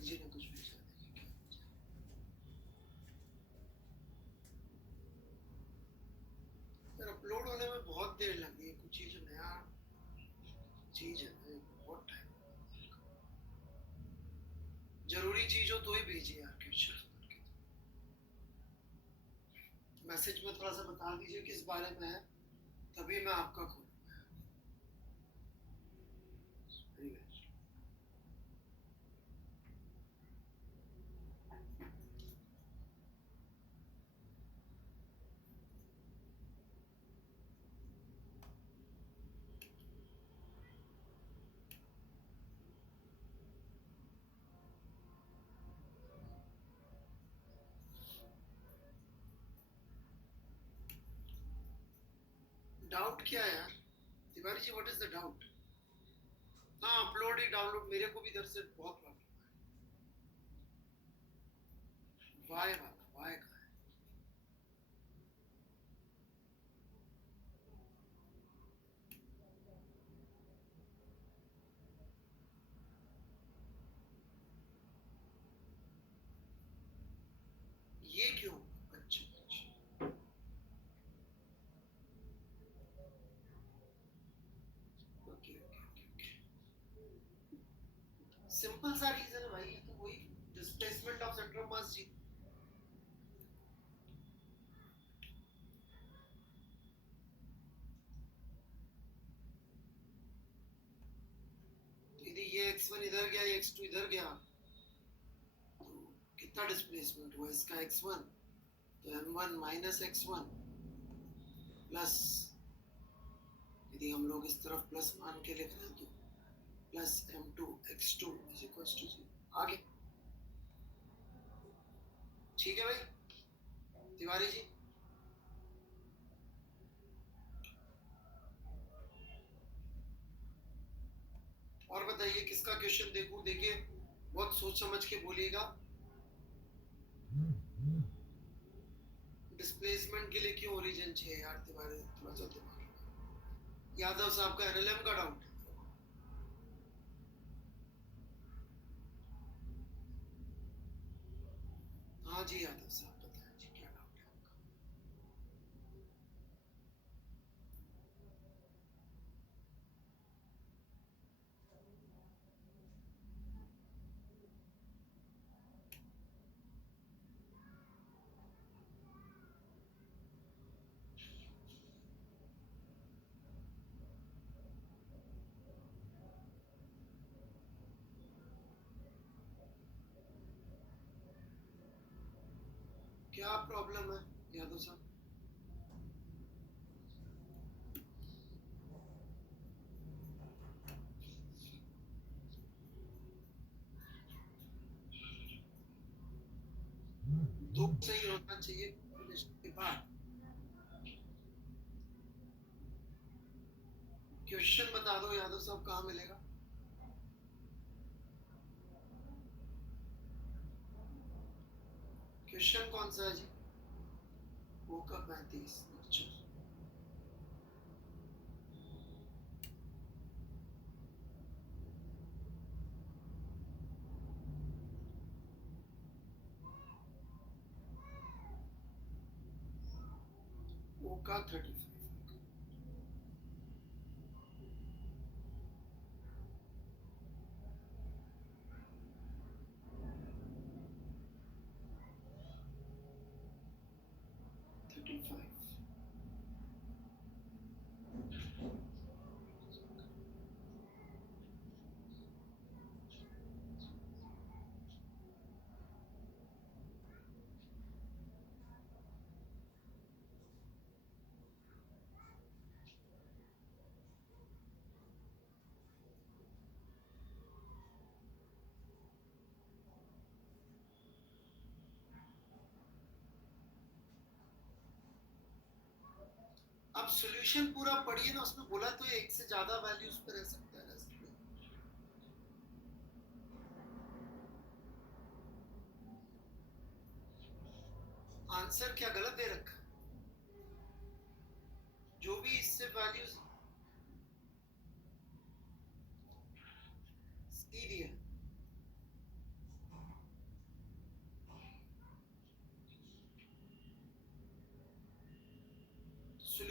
तिवारी जी ने कुछ भेजा है, देखिए क्या भेजा है। यार अपलोड होने में बहुत देर लग रही है, कुछ चीज नया चीज है ना, बहुत टाइम। जरूरी चीज हो तो ही भेजिए यार क्वेश्चन करके। मैसेज में थोड़ा सा बता दीजिए किस बारे में है, तभी मैं आपका खोलूंगा। Very well. डाउट क्या है यार Tiwari ji, what is the doubt? हाँ अपलोड ही डाउनलोड, मेरे को भी इधर से बहुत प्रॉब्लम है। वाई वाला वाई का है। ये क्यों? अच्छा अच्छा, okay okay okay okay. Simple सा रीजन है भाई, ये तो वही displacement of centre of mass जी। यदि ये x1 इधर गया, ये x2 इधर गया, तो कितना डिस्प्लेसमेंट हुआ इसका x1? तो m1 माइनस x1 प्लस, यदि हम लोग इस तरफ प्लस मान के लिख रहे हैं तो plus m2 x2 is equals to 0। आगे ठीक है भाई तिवारी जी। और बताइए किसका क्वेश्चन देखूं? देखिए बहुत सोच समझ के बोलिएगा। डिस्प्लेसमेंट के लिए क्यों ओरिजिन चाहिए यार तिवारी, थोड़ा सा दिमाग लगाओ। यादव साहब का एनएलएम का डाउट है। हाँ जी यादव साहब बताएं जी, क्या डाउट है आपका? क्या प्रॉब्लम है यादव साहब? तो सही होना चाहिए के बाद। क्वेश्चन बता दो यादव साहब, कहाँ मिलेगा? क्वेश्चन कौन सा है जी? वो का 35 अच्छा। वो का 35। अब सॉल्यूशन पूरा पढ़िए ना, उसमें बोला तो एक से ज्यादा वैल्यूज पे रह सकता है रेस्ट में। आंसर क्या गलत दे रखा है? जो भी इससे वैल्यूज सी दिया,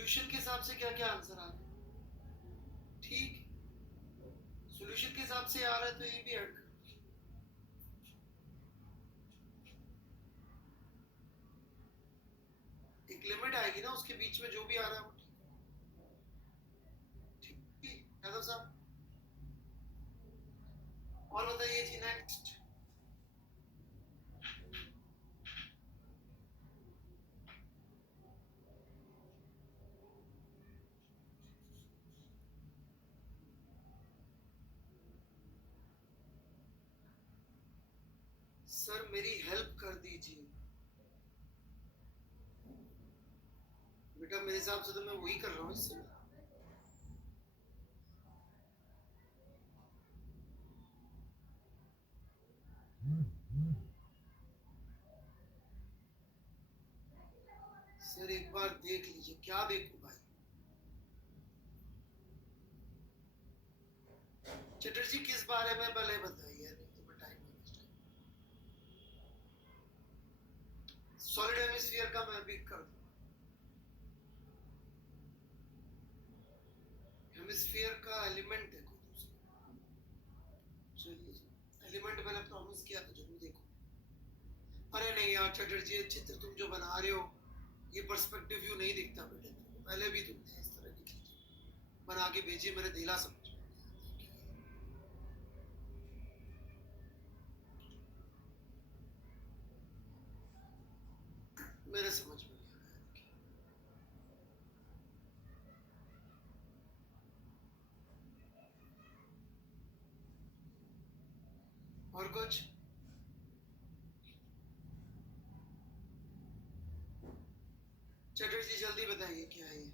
सॉल्यूशन के हिसाब से क्या क्या आंसर आ रहा है? ठीक, सॉल्यूशन के हिसाब से आ रहा है तो ये भी ऐड कर। एक लिमिट आएगी ना उसके बीच में, जो भी आ रहा है वो ठीक। ठीक यादव साहब, और बताइए जी नेक्स्ट। सर मेरी हेल्प कर दीजिए। बेटा मेरे हिसाब से तो मैं वही कर रहा हूँ इससे। सर एक बार देख लीजिए। क्या देखूं भाई? चटर्जी किस बारे में पहले बताइए, नहीं तो मैं टाइम वेस्ट। सॉलिड हेमिस्फीयर का मैं भी कर दूं। हेमिस्फीयर का एलिमेंट देखो दूसरा। चलिए जी, एलिमेंट मैंने प्रॉमिस किया था जरूर देखो। अरे नहीं यार चटर्जी, चित्र तुम जो बना रहे हो ये पर्सपेक्टिव व्यू नहीं दिखता बेटे। पहले भी तुमने इस तरह की चीजें बना के भेजी, मेरे दिला समझ में मेरे समझ में नहीं आया। और कुछ? चटर्जी जल्दी बताइए क्या है ये?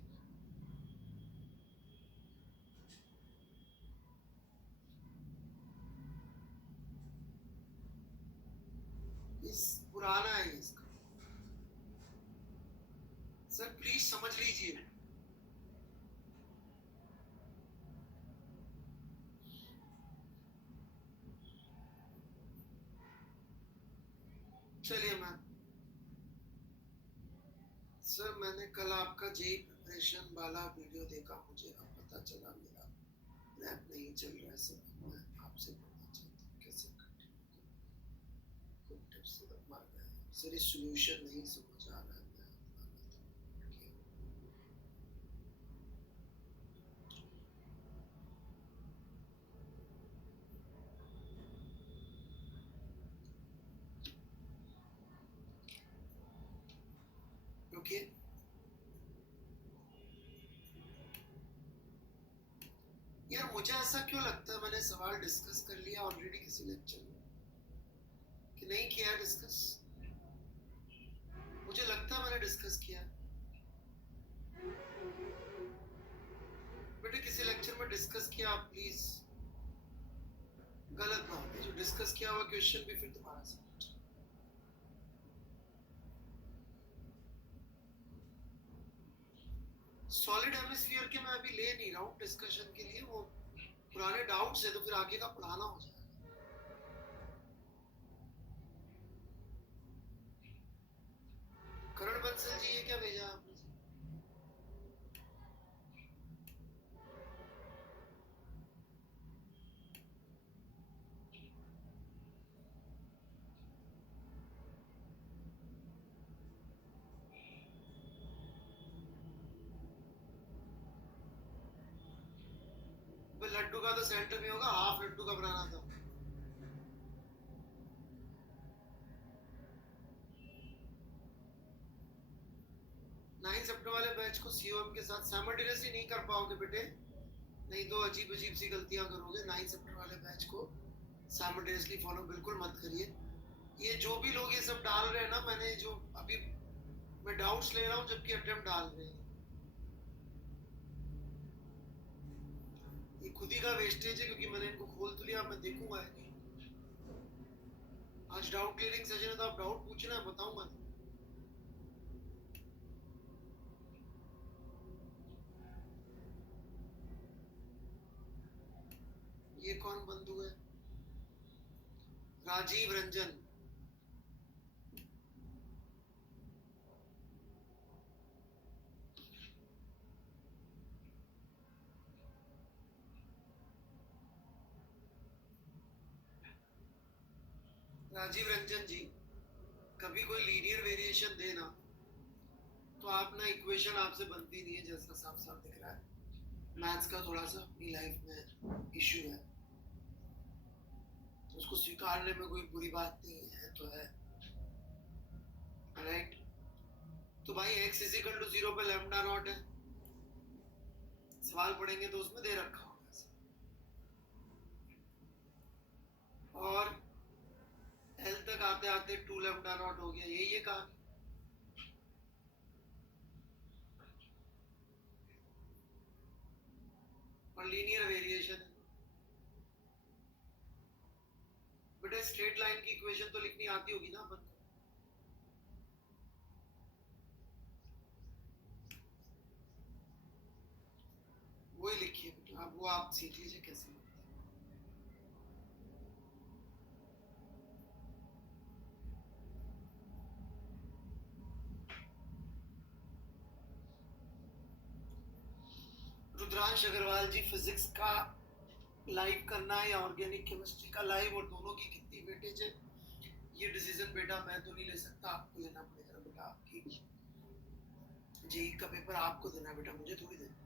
इस पुराना है इसका। सर प्लीज समझ लीजिए। चलिए मैं, सर मैंने कल आपका जेई प्रिपरेशन वाला वीडियो देखा, मुझे अब पता चला मेरा रैप नहीं चल रहा है सर। मैं आपसे पढ़ना चाहता हूँ कैसे कंटिन्यू करूँ। कुछ टिप्स मर गए सर, इस सॉल्यूशन नहीं समझ आ रहा है। ओके यार, मुझे ऐसा क्यों लगता है मैंने सवाल डिस्कस कर लिया ऑलरेडी किसी लेक्चर में, कि नहीं किया डिस्कस? मुझे लगता है मैंने डिस्कस किया बेटे, किसी लेक्चर में डिस्कस किया। आप प्लीज गलत ना हो, जो डिस्कस किया हुआ क्वेश्चन भी फिर दोबारा से। सॉलिड हेमिस्फीयर के मैं अभी ले नहीं रहा हूँ डिस्कशन के लिए, वो पुराने डाउट्स है तो फिर आगे का पढ़ाना हो जाएगा। करण बंसल जी ये क्या भेजा आपने? लड्डू का तो सेंटर में होगा, हाफ लड्डू का बनाना था। नाइन सेप्टेम्बर वाले बैच को सीओएम के साथ साइमल्टेनियसली नहीं कर पाओगे बेटे, नहीं तो अजीब अजीब सी गलतियां करोगे। 9 सितंबर वाले बैच को साइमल्टेनियसली फॉलो बिल्कुल मत करिए। ये जो भी लोग ये सब डाल रहे हैं ना, मैंने जो अभी मैं डाउट्स ले रहा हूँ जबकि अटेम्प्ट डाल रहे हैं, ये खुद ही का वेस्टेज है क्योंकि मैंने इनको खोल तो लिया, मैं देखूंगा नहीं। आज डाउट क्लियरिंग सेशन है तो आप डाउट पूछना है, बताऊंगा। ये कौन बंधु है? राजीव रंजन। राजीव रंजन जी, कभी कोई लीनियर वेरिएशन देना तो आप ना इक्वेशन आपसे बनती नहीं है, जैसा साफ साफ दिख रहा है। मैथ्स का थोड़ा सा अपनी लाइफ में इश्यू है, उसको स्वीकारने में कोई बुरी बात नहीं है, तो है राइट। तो भाई x इज इक्वल टू 0 पे लैम्डा नॉट है, सवाल पढ़ेंगे तो उसमें दे रखा होगा ऐसा। और l तक आते आते 2 लैम्डा नॉट हो गया, यही है कहानी। और लीनियर वेरिएशन है। बेटा स्ट्रेट लाइन की इक्वेशन तो लिखनी आती होगी ना अपन को। वही लिखिए बेटा, अब वो आप सीख लीजिए कैसे लिखते हैं। रुद्रांश अग्रवाल जी, फिजिक्स का लाइव करना है या ऑर्गेनिक केमिस्ट्री का लाइव, और दोनों की कितनी वेटेज है, ये डिसीजन बेटा मैं तो नहीं ले सकता, आपको लेना पड़ेगा बेटा। आपकी जेई का पेपर आपको देना बेटा, मुझे थोड़ी देना।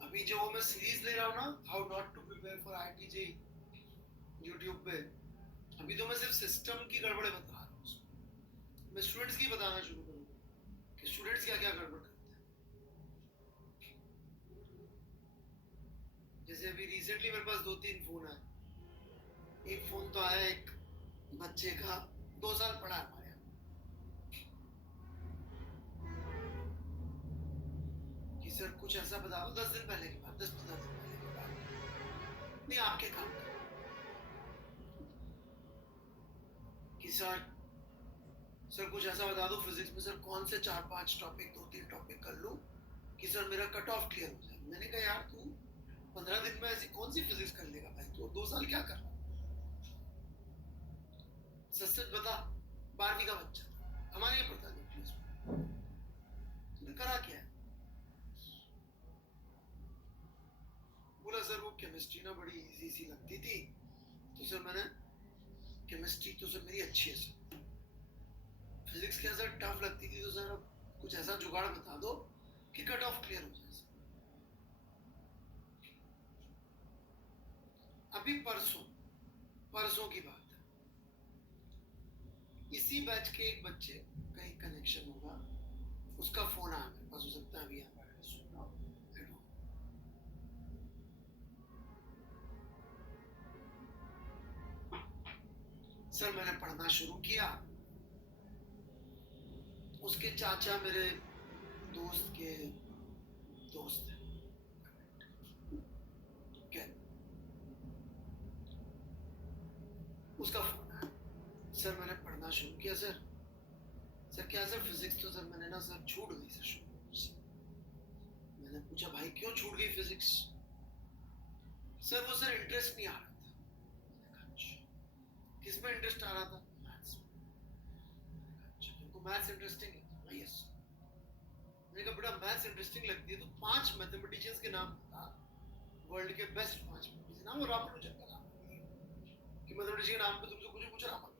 अभी जो मैं सीरीज ले रहा हूँ ना, how not to prepare for IIT JEE, YouTube पे, अभी तो मैं सिर्फ सिस्टम की गड़बड़े बता रहा हूँ। मैं स्टूडेंट्स की बताना शुरू करूँगा कि स्टूडेंट्स क्या क्या गड़बड़ करते हैं। जैसे अभी रिसेंटली मेरे पास 2-3 फोन आए। एक फोन तो आया एक बच्चे का, 2 साल पढ़ा है हमारे यहाँ, कि सर कुछ ऐसा बता दो 10 दिन पहले की बात, 10-15 दिन पहले की बात, नहीं आपके काम का, कि सर कुछ ऐसा बता दो फिजिक्स में, सर कौन से 4-5 टॉपिक, 2-3 टॉपिक कर लूं कि सर मेरा कट ऑफ क्लियर हो जाए। मैंने कहा यार तू 15 दिन में ऐसी कौन सी फिजिक्स कर लेगा भाई, तू 2 साल क्या कर रहा, सच सच बता। 12वीं का बच्चा हमारे यहाँ पढ़ता है, तूने करा क्या है? बोला सर वो केमिस्ट्री ना बड़ी इजी सी लगती थी, तो सर मैंने केमिस्ट्री तो सर मेरी अच्छी है सर, फिजिक्स क्या सर टफ लगती थी, तो सर अब कुछ ऐसा जुगाड़ बता दो कि कट ऑफ क्लियर हो जाए। अभी परसों की बात है, इसी बैच के एक बच्चे कहीं कनेक्शन होगा, उसका फोन आया मेरे पास, हो सकता है अभी आप सुन रहा हो। सर मैंने पढ़ना शुरू किया, उसके चाचा मेरे दोस्त के दोस्त हैं, उसका फोन आया, सर मैंने पढ़ना शुरू किया सर क्या सर फिजिक्स तो सर मैंने ना सर छूट गई सर शुरू से। मैंने पूछा भाई क्यों छूट गई फिजिक्स? सर वो सर इंटरेस्ट नहीं आ रहा था। मैंने कहा अच्छा किस में इंटरेस्ट आ रहा था? मैथ्स में। मैंने कहा अच्छा तुमको मैथ्स इंटरेस्टिंग लगता है? यस। मैंने कहा बेटा मैथ्स इंटरेस्टिंग लगती है तो 5 मैथमेटिशियंस के नाम बता, वर्ल्ड के बेस्ट 5 मैथमेटिशियन नाम, और रामानुजन का नाम कि मैथमेटिशियन के नाम पे तुमसे कुछ पूछ रामानुजन,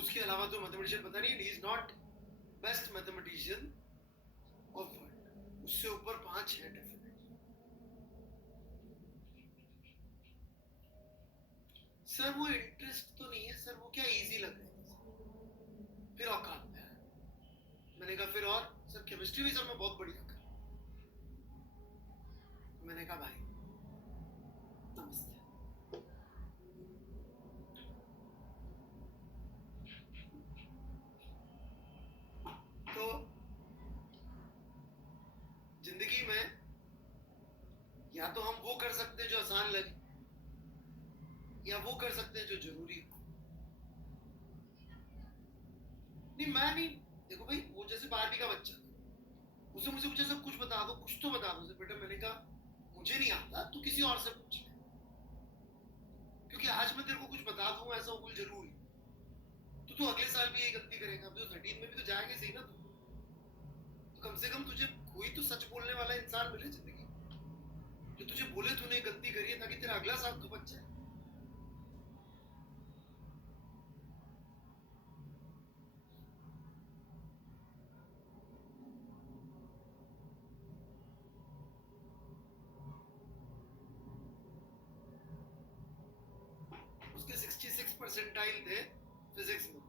उसके अलावा तो मैथमेटिशियन पता नहीं, he is not best mathematician of world, उससे ऊपर 5 है डेफिनेटली। सर वो इंटरेस्ट तो नहीं है सर, वो क्या इजी लग रही थी। फिर औकात में है, मैंने कहा फिर और? सर केमिस्ट्री भी सर मैं बहुत बढ़िया कर। मैंने कहा भाई नमस्ते। तो जिंदगी में या तो हम वो कर सकते हैं जो आसान लगे, या वो कर सकते हैं जो जरूरी हो। नहीं मैं नहीं, देखो भाई वो जैसे 12वीं का बच्चा, उसने मुझे पूछा सब कुछ बता दो, कुछ तो बता दो। बेटा मैंने कहा मुझे नहीं आता, तू किसी और से पूछ ले, क्योंकि आज मैं तेरे को कुछ बता दूंगा ऐसा वो जरूरी, तो अगले साल भी यही गलती करेगा, अब तो 13 में भी तो जाएगा सही ना तू। तो कम से कम तुझे कोई तो सच बोलने वाला इंसान मिले जिंदगी में, जो तुझे बोले तूने गलती करी है, ताकि तेरा अगला साल तो बच जाए। उसके 66 परसेंटाइल थे फिजिक्स में।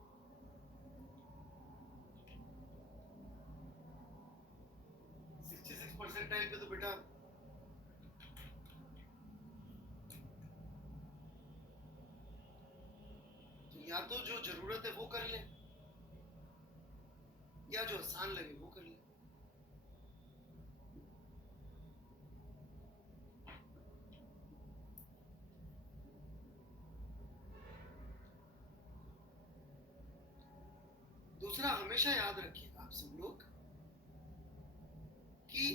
परसेंटाइल पे तो बेटा तो या तो जो जरूरत है वो कर ले, या जो आसान लगे वो कर ले। दूसरा, हमेशा याद रखिएगा आप सब लोग कि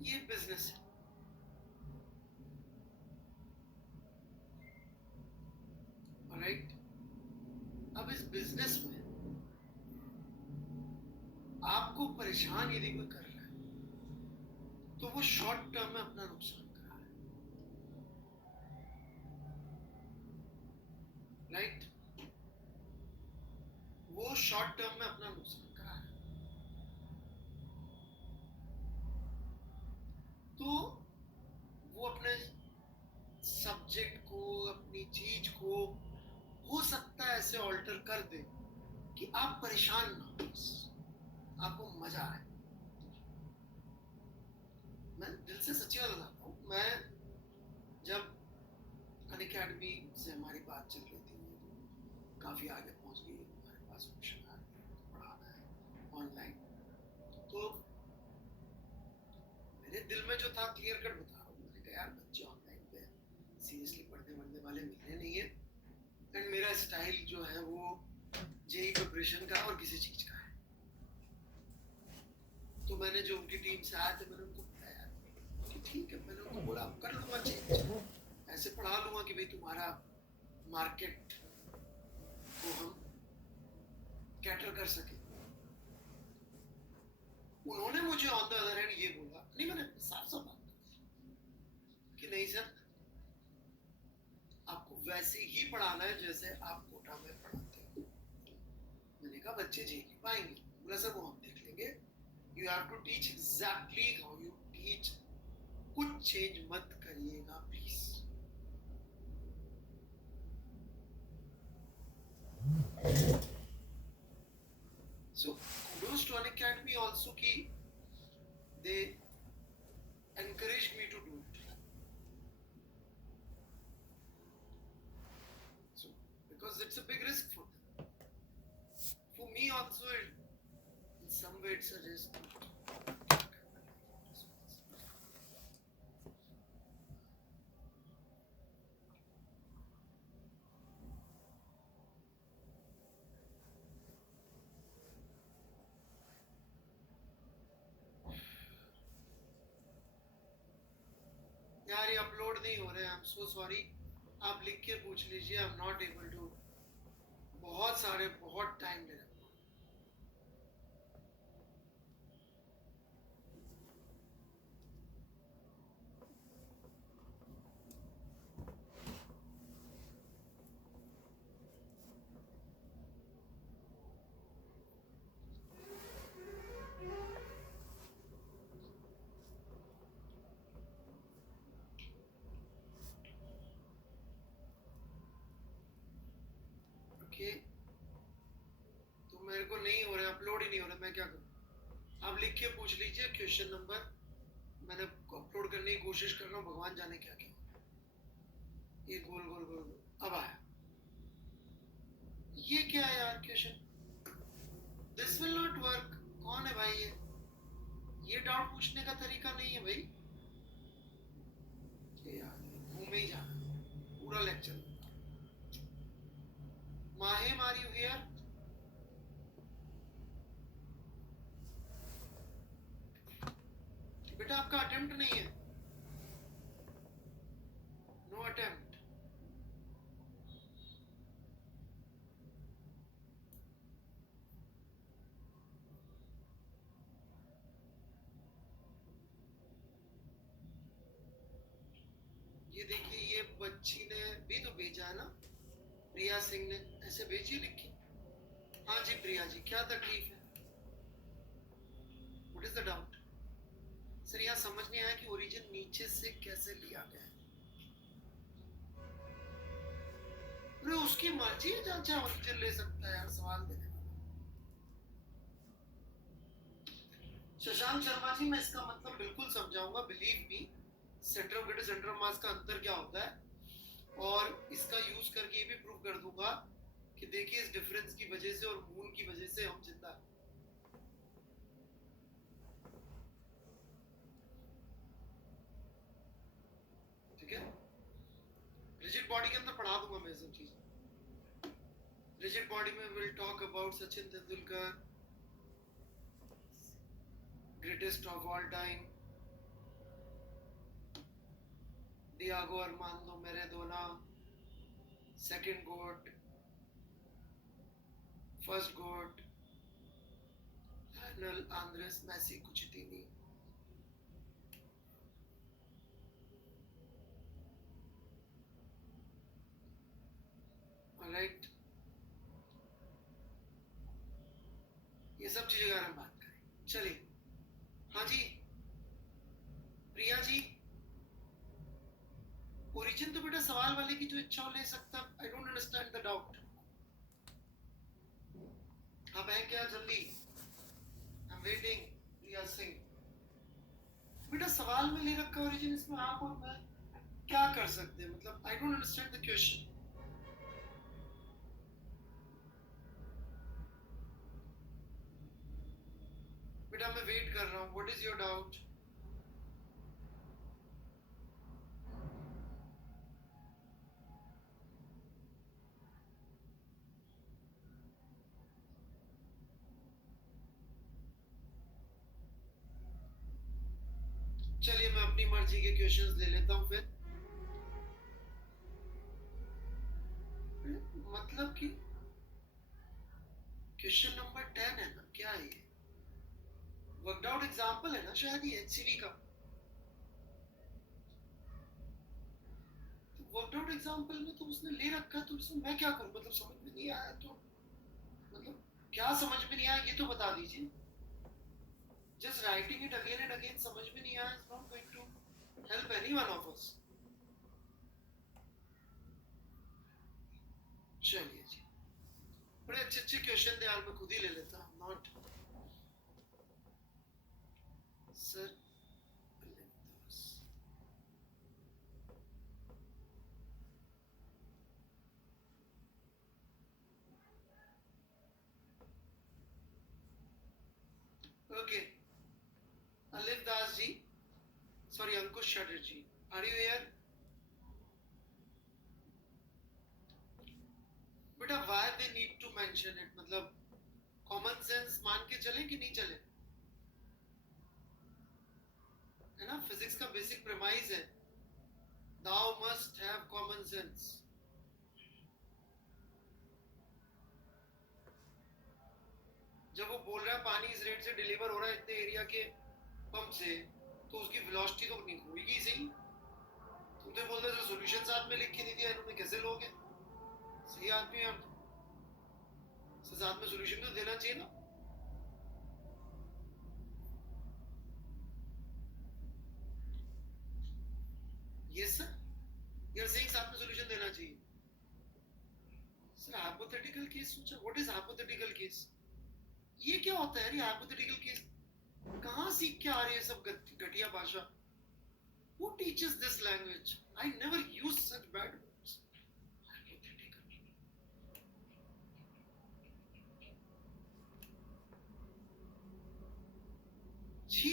ये बिजनेस है, राइट? अब इस बिजनेस में आपको परेशान यदि कोई कर रहा है तो वो शॉर्ट टर्म में अपना नुकसान कर रहा है, राइट? वो शॉर्ट टर्म में अपना नुकसान कर रहा है। तो वो अपने सब्जेक्ट को, अपनी चीज को हो सकता है ऐसे ऑल्टर कर दे कि आप परेशान ना हो, आपको मजा आए। मैं दिल से सच्ची बात बताता हूँ, मैं जब अनअकैडमी से हमारी बात चल रही थी, काफी आगे पहुंच गई, हमारे पास ऑप्शन आ रही है, पढ़ाना है ऑनलाइन, तो मेरे दिल में जो था क्लियर कट बता रहा हूँ। मैंने कहा यार बच्चे ऑनलाइन पे सीरियसली पढ़ने वाले मिलने नहीं है, एंड मेरा स्टाइल जो है वो जेई प्रिपरेशन का और किसी चीज का है। तो मैंने जो उनकी टीम से आया थे, मैंने उनको बताया कि ठीक है, मैंने उनको बोला कर लूंगा चेंज, ऐसे पढ़ा लूंगा कि भाई तुम्हारा मार्केट को हम कैटर कर सके। उन्होंने मुझे ऑन द अदर हैंड ये बोला, नहीं, मैंने साफ साफ बात कि नहीं सर, आपको वैसे ही पढ़ाना है जैसे आप कोटा में पढ़ाते हो। मैंने कहा बच्चे जी नहीं पाएंगे। बोला सर वो हम देख लेंगे, you have to teach exactly how you teach, कुछ चेंज मत करिएगा please. So kudos to Unacademy also ki they encouraged me to do it. So because it's a big risk for them. For me also, in some way it's a risk. यार ये upload नहीं हो रहे, I am so sorry, आप लिख के पूछ लीजिए, I am not able to, बहुत सारे, बहुत टाइम ले रहे। ओके, तो मेरे को नहीं हो रहा, अपलोड ही नहीं हो रहा, मैं क्या करूं? आप लिख के पूछ लीजिए क्वेश्चन नंबर, मैंने अपलोड करने की कोशिश कर रहा हूँ, भगवान जाने क्या क्या। ये गोल गोल गोल गोल, अब आया। ये क्या है यार question, this will not work. कौन है भाई ये डाउट पूछने का तरीका नहीं है भाई। यार घूमे ही जाना पूरा lecture. Mahim are you here? बेटा आपका अटेम्प्ट नहीं है, नो अटेम्प्ट। ये देखिए, ये बच्ची ने भी तो भेजा है ना, प्रिया सिंह ने ऐसे भेजी लिखी। हाँ जी प्रिया जी, क्या तकलीफ है? What is the doubt? Sir यहाँ समझ नहीं आया कि ओरिजिन नीचे से कैसे लिया गया है। अरे उसकी मर्जी है, जहाँ चाहे ओरिजिन ले सकता है यार, सवाल देने वाला। शशांक शर्मा जी, मैं इसका मतलब बिल्कुल समझाऊंगा, believe me. Centre of gravity, centre of मास का अंतर क्या होता है, और इसका यूज करके ये भी प्रूव कर दूंगा कि देखिए इस डिफरेंस की वजह से और मून की वजह से हम जिंदा हैं। ठीक है, रिजिड बॉडी के अंदर पढ़ा दूंगा मैं सब चीज। रिजिड बॉडी में will talk about Sachin Tendulkar, greatest of all time, Diego Armando Maradona, second GOAT, first GOAT, Lionel Andres Messi Cuccittini. Alright, ये सब चीजें अगर हम बात करें, चलिए। हाँ जी प्रिया जी, ओरिजिन तो बेटा सवाल वाले की जो इच्छा हो ले सकता। I don't understand the doubt. आप हैं क्या जल्दी? I am waiting. Priya Singh, बेटा सवाल में ले रखा ओरिजिन, इसमें आप और मैं क्या कर सकते हैं? मतलब आई डोंट अंडरस्टैंड द क्वेश्चन। बेटा मैं वेट कर रहा हूँ, व्हाट इज योर डाउट? चलिए मैं अपनी मर्जी के क्वेश्चंस ले लेता हूँ फिर। मतलब कि क्वेश्चन नंबर 10 है ना, क्या है ये? वर्कड आउट एग्जांपल है ना शायद, ये एचसीवी का। तो वर्कड आउट एग्जांपल में तो उसने ले रखा, तो उसमें मैं क्या करूं? मतलब समझ में नहीं आया तो, मतलब क्या समझ में नहीं आया ये तो बता दीजिए। Just writing it again and again समझ में नहीं आया, is not going to help anyone of us. चलिए जी, बड़े अच्छे अच्छे क्वेश्चन थे यार, मैं खुद ही ले लेता हूँ। Not sir, okay. Alif Das ji, sorry Ankush Chatterjee, are you here? बेटा why they need to mention it, मतलब कॉमन सेंस मान के चले कि नहीं चले? है ना, फिजिक्स का बेसिक प्रेमाइज है, thou must have common sense। जब वो बोल रहा है पानी इस रेट से डिलीवर हो रहा है इतने एरिया के पंप से, तो उसकी वेलोसिटी तो नहीं होगी सही। तुमने बोल रहे सॉल्यूशन साथ में लिख के नहीं दिया, इन्होंने कैसे लोगे? सही आदमी है तो साथ में सॉल्यूशन तो देना चाहिए ना। Yes sir, you are saying साथ में सॉल्यूशन देना चाहिए। सर हाइपोथेटिकल केस सोचा, व्हाट इज हाइपोथेटिकल केस? ये क्या होता है? हाइपोथेटिकल केस कहाँ सीख के आ रही है सब घटिया भाषा? Who teaches this language? I never use such bad words. छी,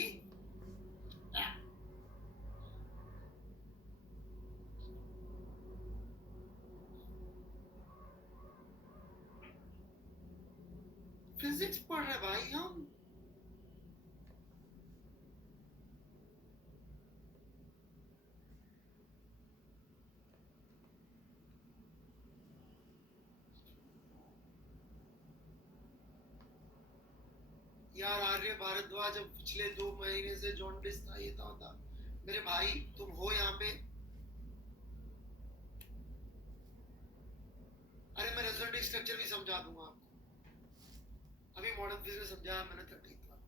फिजिक्स पढ़ रहे भाई हम। यार आर्य भारद्वाज, जब पिछले 2 महीने से जॉन्डिस था, ये था। मेरे भाई तुम हो यहाँ पे, स्ट्रक्चर भी समझा दूंगा आपको। अभी मॉडर्न फिजिक्स में समझाया मैंने 13th वाला।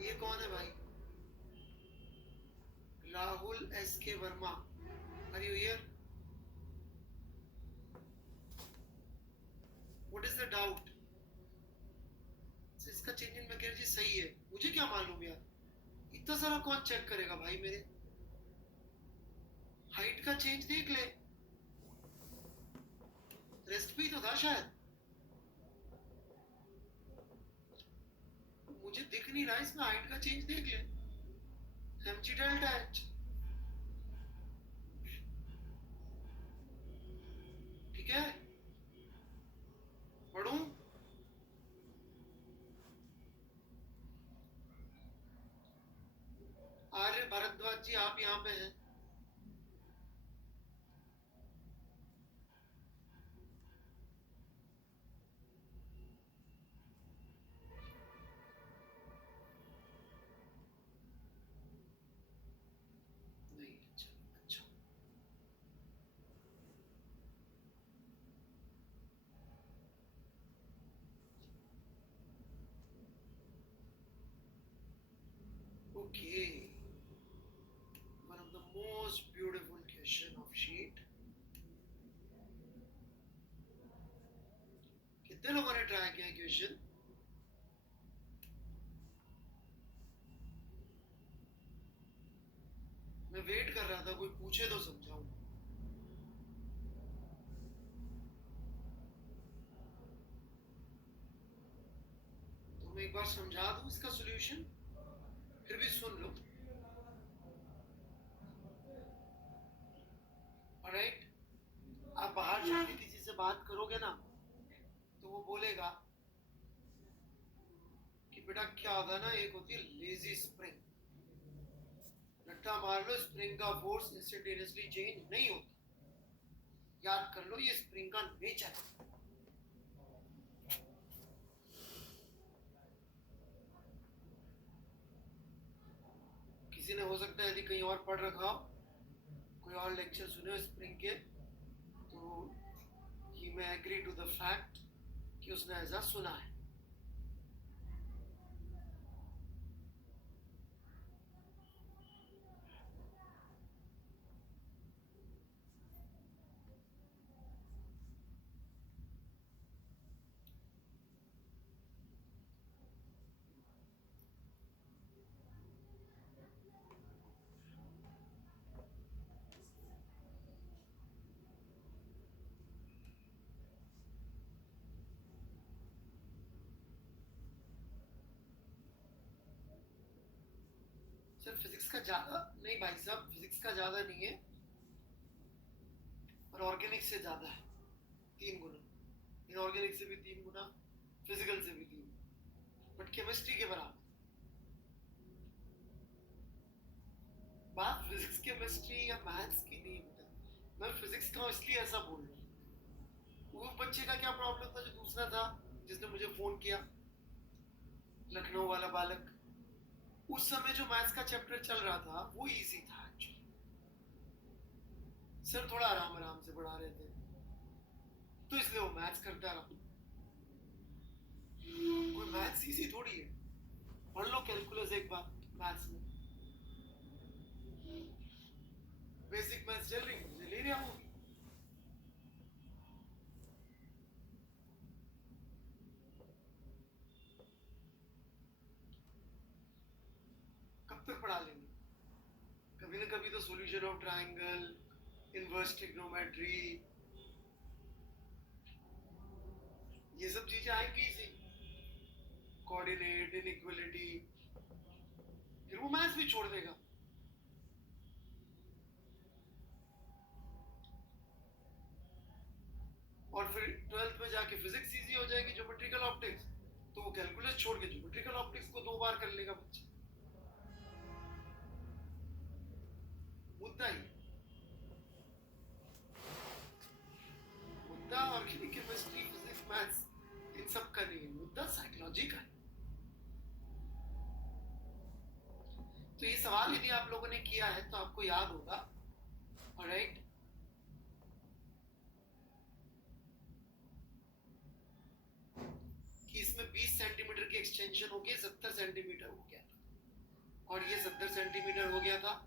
ये कौन है भाई? Rahul S K Verma, are you here? What is the doubt? इसका चेंज इन मैकेनिज्म सही है, मुझे क्या मालूम यार, इतना सारा कौन चेक करेगा भाई? मेरे हाइट का चेंज देख ले, रेस्ट भी तो था शायद, मुझे दिख नहीं रहा इसमें। हाइट का चेंज देख ले, mg डेल्टा h, ठीक है? पढ़ूं? आर्य भारद्वाज जी आप यहाँ पे हैं? नहीं, चलो अच्छा। Okay, one of the most beautiful question of sheet. कितने लोगों ने ट्राई किया क्वेश्चन? मैं वेट कर रहा था कोई पूछे तो समझाऊं। तो मैं एक बार समझा दूं इसका सॉल्यूशन, फिर भी सुन लो। ऑलराइट, आप बाहर जाके किसी से बात करोगे ना तो वो बोलेगा कि बेटा क्या होगा ना, एक होती है लेजी स्प्रिंग, लट्टा मार लो, स्प्रिंग का फोर्स इंस्टेंटेनियसली चेंज नहीं होता। याद कर लो, ये स्प्रिंग का नेचर है। किसी ने हो सकता है यदि कहीं और पढ़ रखा हो, कोई और लेक्चर सुने स्प्रिंग के, तो ही मे एग्री टू द फैक्ट कि उसने ऐसा सुना है। सर फिजिक्स का ज्यादा नहीं भाई साहब, फिजिक्स का ज्यादा नहीं है, और ऑर्गेनिक से ज्यादा है 3 गुना, इनऑर्गेनिक से भी 3 गुना, फिजिकल से भी 3, बट केमिस्ट्री के बराबर। बात फिजिक्स केमिस्ट्री या मैथ्स की नहीं बेटा, मैं फिजिक्स का इसलिए ऐसा बोल रहा हूँ। वो बच्चे का क्या प्रॉब्लम था जो दूसरा था, जिसने मुझे फोन किया, लखनऊ वाला बालक, उस समय जो मैथ्स का चैप्टर चल रहा था वो इजी था एक्चुअली। सर थोड़ा आराम आराम से पढ़ा रहे थे, तो इसलिए वो मैथ्स करता रहा। कोई मैथ्स इजी थोड़ी है, पढ़ लो कैलकुलस एक बार मैथ्स में, बेसिक मैथ्स चल रही मुझे ले रहा होगी। कब तक पढ़ा लेंगे? कभी ना कभी तो solution of triangle, inverse trigonometry, ये सब चीजें आएंगी इसी, कोऑर्डिनेट, इनइक्वालिटी, फिर वो मैथ्स भी छोड़ देगा। और फिर 12th में जाके फिजिक्स इजी हो जाएगी, ज्योमेट्रिकल ऑप्टिक्स, तो वो कैलकुलस छोड़ के ज्योमेट्रिकल ऑप्टिक्स को 2 बार कर लेगा बच्चा। मुद्दा ही मुद्दा ऑर्गेनिक केमिस्ट्री, फिजिक्स, मैथ्स इन सब का नहीं है, मुद्दा साइकोलॉजी का है। तो ये सवाल यदि आप लोगों ने किया है तो आपको याद होगा, ऑलराइट, कि इसमें 20 सेंटीमीटर की एक्सटेंशन हो गई, 70 सेंटीमीटर हो गया था, और ये 70 सेंटीमीटर हो गया था।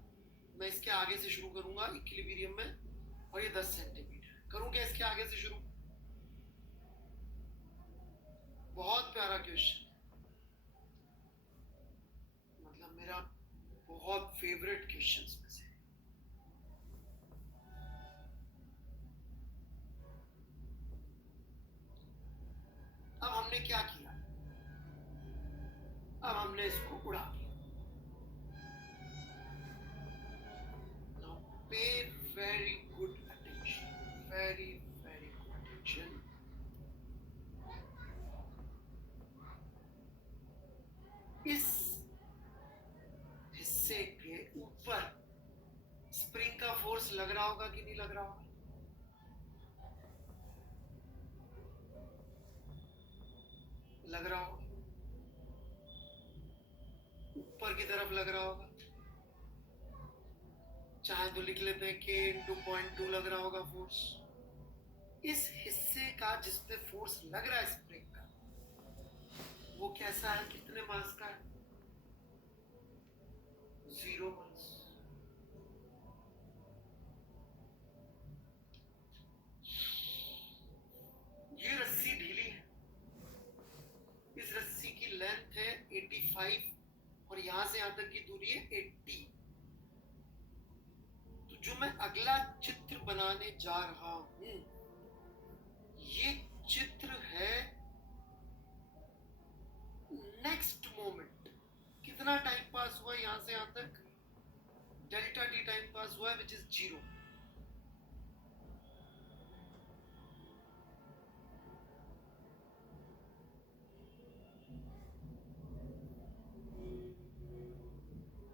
मैं इसके आगे से शुरू करूंगा इक्विलिब्रियम में, और ये 10 सेंटीमीटर करूंगा इसके आगे से शुरू। बहुत प्यारा क्वेश्चन, मतलब मेरा बहुत फेवरेट क्वेश्चंस में से। अब हमने क्या किया, अब हमने इसको उड़ा दिया। Now pay very good attention, very very good attention. इस हिस्से के ऊपर स्प्रिंग का फोर्स लग रहा होगा कि नहीं लग रहा होगा? लग रहा होगा, ऊपर की तरफ लग रहा होगा। चाहे तो लिख लेते हैं k इंटू 0.2 लग रहा होगा फोर्स। इस हिस्से का जिसपे फोर्स लग रहा है स्प्रिंग का, वो कैसा है, कितने मास का है? 0 मास। ये रस्सी ढीली है, इस रस्सी की लेंथ है 85 और यहां से यहां तक की दूरी है 80। तो जो मैं अगला चित्र बनाने जा रहा हूं, ये चित्र है नेक्स्ट मोमेंट। कितना टाइम पास हुआ यहां से यहां तक? डेल्टा टी टाइम पास हुआ है, विच इज 0।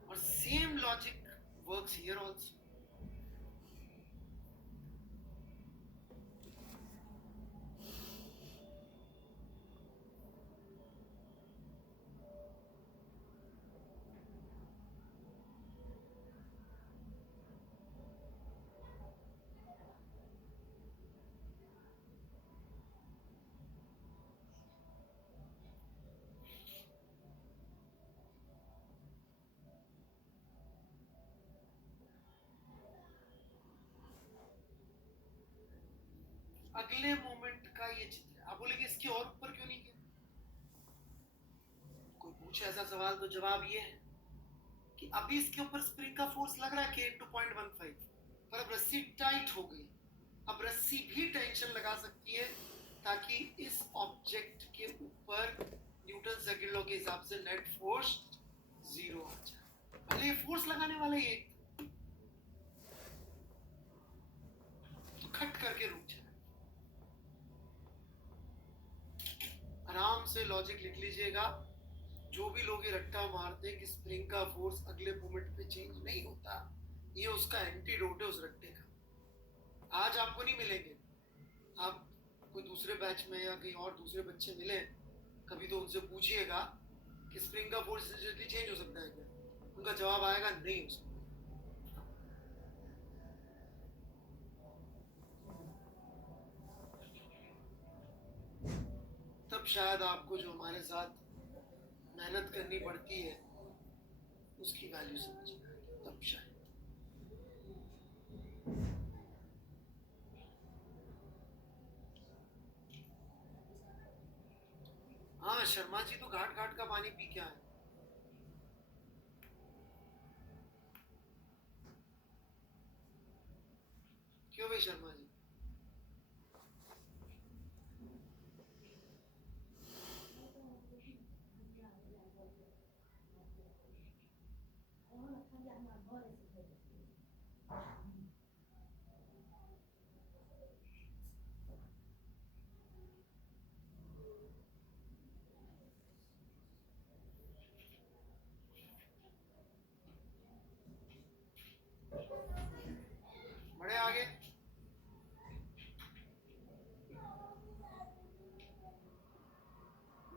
और same logic works here also. अगले मोमेंट का ये चित्र है। आप बोलेंगे इसके और ऊपर क्यों नहीं किया? कोई पूछे ऐसा सवाल तो जवाब ये है कि अभी इसके ऊपर स्प्रिंग का फोर्स लग रहा है k इंटू 0.15, पर अब रस्सी टाइट हो गई। अब रस्सी भी टेंशन लगा सकती है ताकि इस ऑब्जेक्ट के ऊपर न्यूटन सेकंड लॉ के हिसाब से नेट फोर्स 0 आ जाए। पहले ये फोर्स लगाने वाला ये तो खट करके रुक जाए। आराम से लॉजिक लिख लीजिएगा। जो भी लोग ये रट्टा मारते हैं कि स्प्रिंग का फोर्स अगले मोमेंट पे चेंज नहीं होता, ये उसका एंटीडोट है उस रट्टे का। आज आपको नहीं मिलेंगे, आप कोई दूसरे बैच में या कहीं और दूसरे बच्चे मिले, कभी तो उनसे पूछिएगा कि स्प्रिंग का फोर्स जल्दी चेंज हो सकता है क्या? उनका जवाब आएगा नहीं हो सकता। तब शायद आपको जो हमारे साथ मेहनत करनी पड़ती है उसकी वैल्यू समझ में आएगी, तब शायद। हाँ शर्मा जी तो घाट घाट का पानी पी के आए। क्यों भाई शर्मा जी?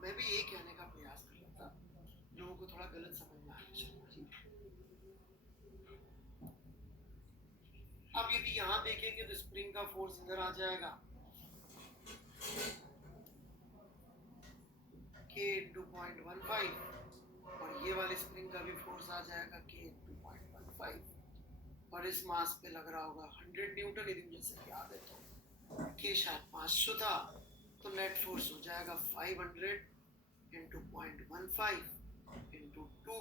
मैं भी यही कहने का प्रयास कर रहा था, लोगों को थोड़ा गलत समझ में आया शर्मा जी। अब यदि यहाँ देखेंगे तो स्प्रिंग का फोर्स इधर आ जाएगा k into 0.15, और ये वाली स्प्रिंग का भी फोर्स आ जाएगा k into 0.15, और इस मास पे लग रहा होगा 100 न्यूटन, यदि मुझे सही याद है तो k शायद 500 था, तो नेट फोर्स हो जाएगा 500 into 0.15 into 2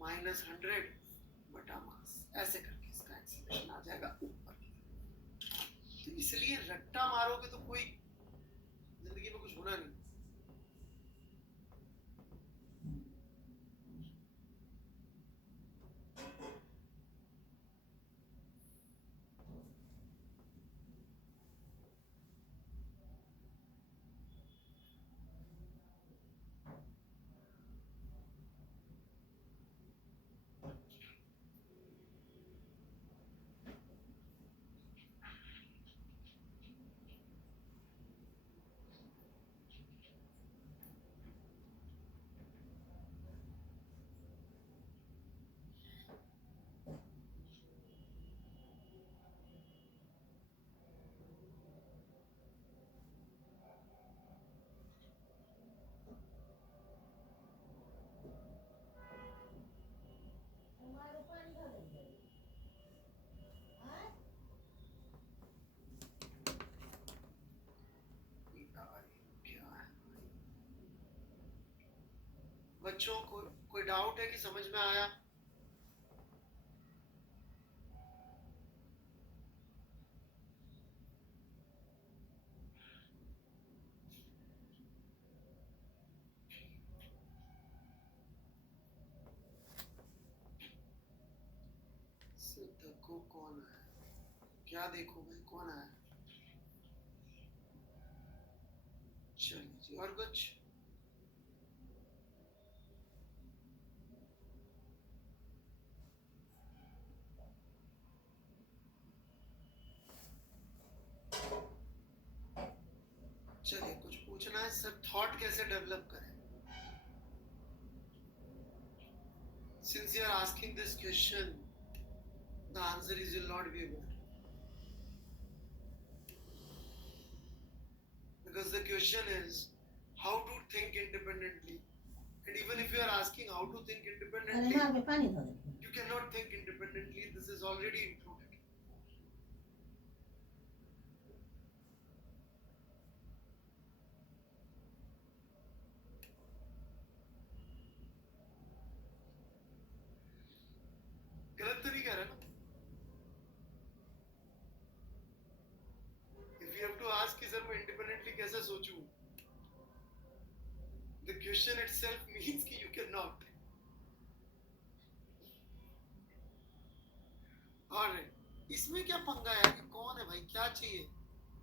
minus 100 बटा मास, ऐसे करके इसका एक्सीलरेशन आ जाएगा ऊपर। तो इसलिए रट्टा मारोगे तो कोई जिंदगी में कुछ होना नहीं। बच्चों को कोई डाउट है कि समझ में आया? देखो कौन है, क्या देखो भाई कौन है? चलिए जी, और कुछ? चलिए, कुछ पूछना है सर? थॉट कैसे डेवलप करें? Since you are asking this question, the answer is will not be good. Because the question is how to think independently. And even if you are asking how to think independently, you cannot think independently. This is already included. गलत तो नहीं कह रहा ना? If you have to ask कि sir मैं independently कैसे सोचूं, the question itself means कि you cannot. और इसमें क्या पंगा है कि कौन है भाई, क्या चाहिए?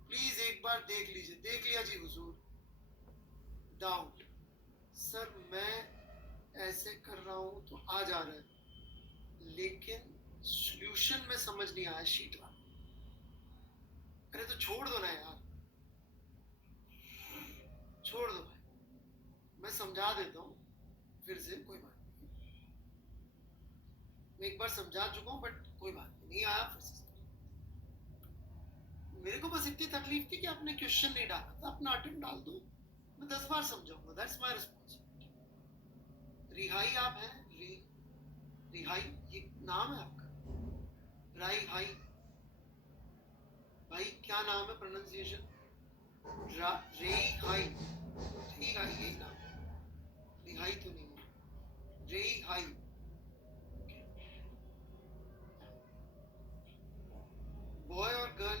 प्लीज एक बार देख लीजिए। देख लिया जी हुजूर। डाउट सर मैं ऐसे कर रहा हूं तो आ जा रहा है, लेकिन सॉल्यूशन में समझ नहीं आया शीट वाला। अरे तो छोड़ दो ना यार, छोड़ दो भाई, मैं समझा देता हूँ फिर से, कोई बात नहीं। मैं एक बार समझा चुका हूँ, बट कोई बात नहीं आया फिर से। मेरे को बस इतनी तकलीफ थी कि आपने क्वेश्चन नहीं डाला था, अपना अटेम्प्ट डाल दो, मैं 10 बार समझाऊंगा। That's my responsibility. रिहाई आप हैं? रिहाई ये नाम है आपका? राई हाई भाई, क्या नाम है? प्रोनाउंसिएशन रे हाई, ठीक है यही नाम, रिहाई तो नहीं है, रे हाई। बॉय और गर्ल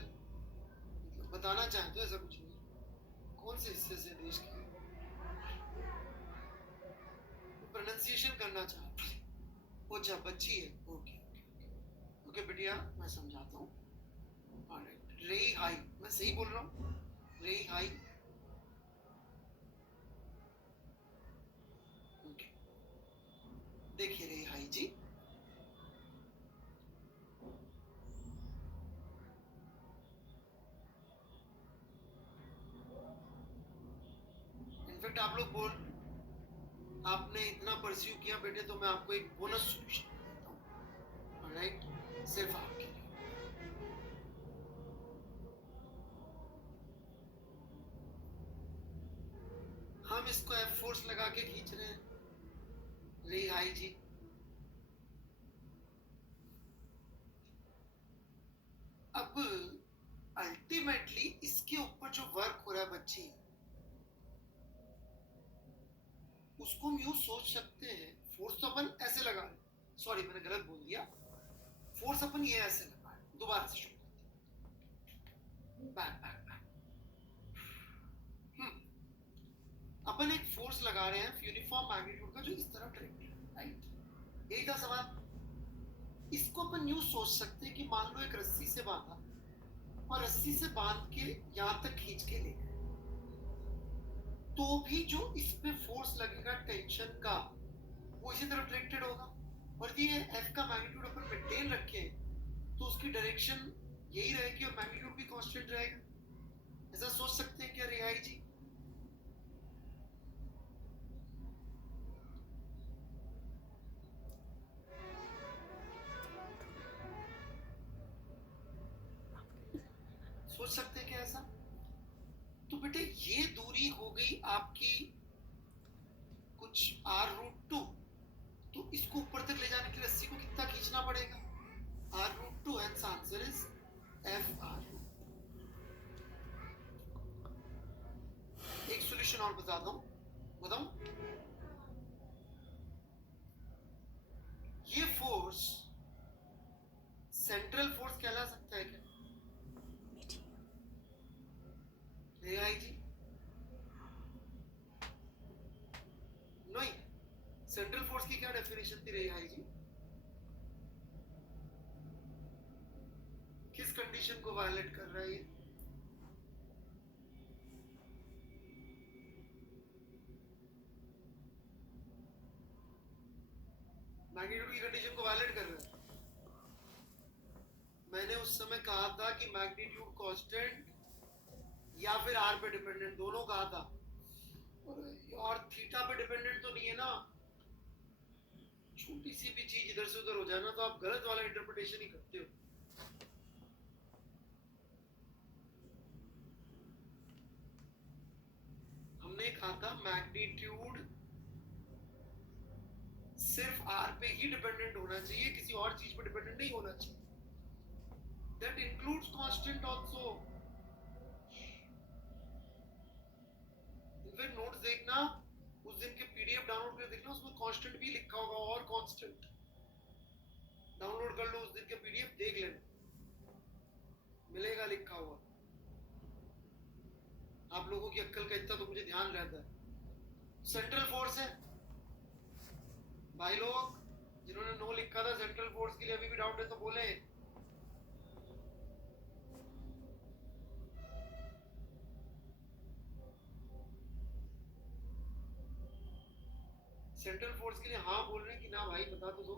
बताना चाहें तो ऐसा कुछ नहीं। कौन से हिस्से से देश के? प्रोनाउंसिएशन करना चाहते हैं। अच्छा बच्ची है, ओके ओके बिटिया, मैं समझाता हूँ। रे हाई, मैं सही बोल रहा हूँ? रे हाई, ओके। देखिए रे हाई जी, इनफैक्ट आप लोग बोल, आपने इतना परस्यू किया बेटे, तो मैं आपको एक बोनस सॉल्यूशन देता हूँ, ऑलराइट, सिर्फ आपके लिए। हम इसको एफ फोर्स लगा के खींच रहे हैं, रे हाई जी। अब अल्टीमेटली इसके ऊपर जो वर्क हो रहा है बच्ची, उसको हम यूं सोच सकते हैं, फोर्स तो अपन ऐसे लगा रहे, सॉरी मैंने गलत बोल दिया, फोर्स अपन ये ऐसे लगा रहे, दोबारा से शुरू करते हैं, बैक बैक बैक। अपन एक फोर्स लगा रहे हैं यूनिफॉर्म मैग्नीट्यूड का, जो इस तरफ डायरेक्ट है, राइट, यही था सवाल। इसको अपन यूं सोच सकते हैं कि मान लो एक रस्सी से बांधा, और रस्सी से बांध के यहां तक खींच के ले गए, तो भी जो इस पे फोर्स लगेगा टेंशन का, वो इसी तरफ डायरेक्टेड होगा। और ये एफ का मैग्नीट्यूड अपन मेंटेन रखे, तो उसकी डायरेक्शन यही रहेगी और मैग्नीट्यूड भी कांस्टेंट रहेगा। ऐसा सोच सकते हैं क्या रिहाई जी? सोच सकते हैं क्या ऐसा? तो बेटे ये दूरी हो गई आपकी कुछ r√2, तो इसको ऊपर तक ले जाने की रस्सी को कितना खींचना पड़ेगा? r√2, hence answer is fr। एक सॉल्यूशन और बताता हूं, बताऊं? ये फोर्स सेंट्रल फोर्स कहला सकता है क्या रिहाई जी? नहीं, सेंट्रल फोर्स की क्या डेफिनेशन थी रिहाई जी? किस कंडीशन को वायलेट कर रहा है ये? मैग्नीट्यूड की कंडीशन को वायलेट कर रहा है। मैंने उस समय कहा था कि मैग्नीट्यूड कांस्टेंट या फिर आर पे डिपेंडेंट, दोनों कहा था, और थीटा पे डिपेंडेंट तो नहीं है ना। छोटी सी भी चीज इधर से उधर हो जाए ना, तो आप गलत वाला इंटरप्रिटेशन ही करते हो। हमने कहा था मैग्नीट्यूड सिर्फ आर पे ही डिपेंडेंट होना चाहिए, किसी और चीज पे डिपेंडेंट नहीं होना चाहिए। That includes constant also. फिर नोट्स देखना, उस दिन के पीडीएफ डाउनलोड कर देखना, उसमें कांस्टेंट भी लिखा होगा, और कांस्टेंट डाउनलोड कर लो, उस दिन के पीडीएफ देख लेना, मिलेगा लिखा हुआ। आप लोगों की अक्ल का इतना तो मुझे ध्यान रहता है। सेंट्रल फोर्स है भाई, लोग जिन्होंने नो लिखा था सेंट्रल फोर्स के लिए अभी भी डाउट है तो बोले। सेंट्रल फोर्स के लिए हाँ बोल रहे हैं कि ना भाई, बता तो दो।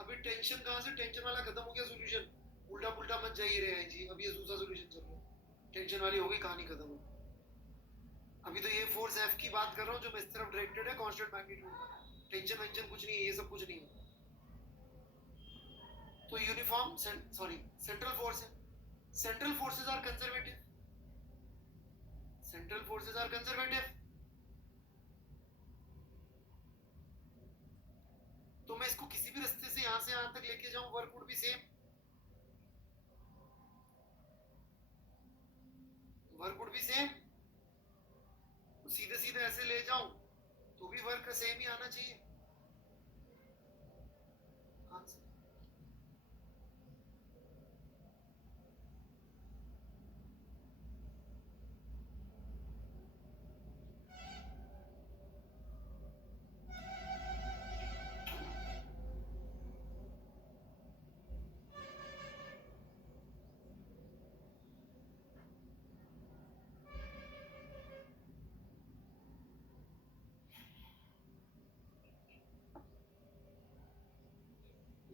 अभी टेंशन कहां से, टेंशन वाला खत्म हो गया सॉल्यूशन, उल्टा पुल्टा मत जाइए रे जी, अभी ये दूसरा सॉल्यूशन चल रहा है, टेंशन वाली हो गई कहानी खत्म हो। अभी तो ये फोर्स एफ की बात कर रहा हूँ जो इस तरफ डायरेक्टेड है, कांस्टेंट मैग्नीट्यूड, टेंशन वेंशन कुछ नहीं है, ये सब कुछ नहीं है। तो यूनिफॉर्म सॉरी सेंट्रल फोर्स है, central forces are conservative, central forces are conservative. तो मैं इसको किसी भी रास्ते से यहां से यहां तक लेके जाऊं, work would be same, work would be same. सीधे सीधे ऐसे ले जाऊं तो भी वर्क का सेम ही आना चाहिए आंसर।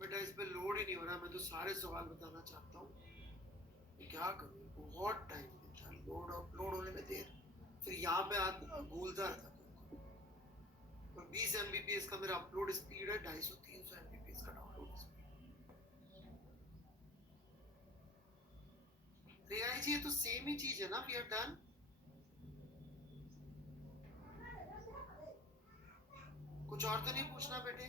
बेटा इस पे लोड ही नहीं हो रहा, मैं तो सारे सवाल बताना चाहता हूँ, क्या करूँ, बहुत टाइम लेता है, लोड अपलोड होने में देर, फिर यहाँ पे भूलता रहता हूँ। और 20 MBPS का मेरा अपलोड स्पीड है, 250-300 MBPS का डाउनलोड स्पीड। रेगाई जी ये तो सेम ही चीज है ना, वी आर डन। कुछ और तो नहीं पूछना बेटे,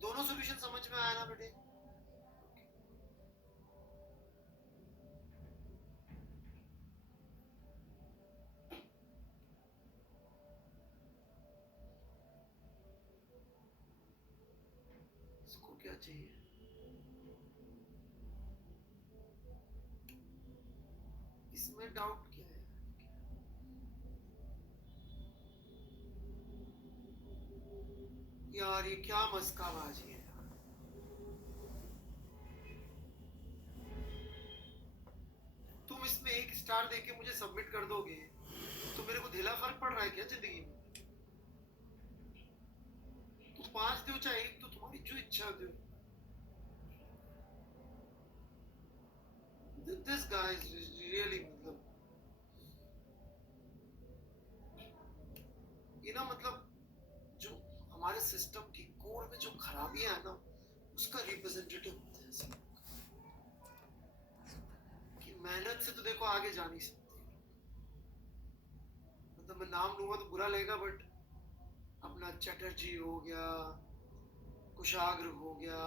दोनों सॉल्यूशन समझ में आया ना बेटे? इसको क्या चाहिए? इसमें डाउट क्या है यार, ये क्या मस्काबाजी है यार। तुम इसमें 1 स्टार देके मुझे सबमिट कर दोगे तो मेरे को ढीला फर्क पड़ रहा है क्या जिंदगी में? तुम 5 दो चाहे 1, तो तुम्हारी जो इच्छा दो। This guy is really मतलब, ये ना मतलब जो हमारे सिस्टम की कोर में जो खराबियां है ना, उसका रिप्रेजेंटेटिव होते हैं सब। कि मेहनत से तो देखो आगे जा नहीं सकते, मतलब मैं नाम लूंगा तो बुरा लगेगा, बट अपना चटर्जी हो गया, कुशाग्र हो गया,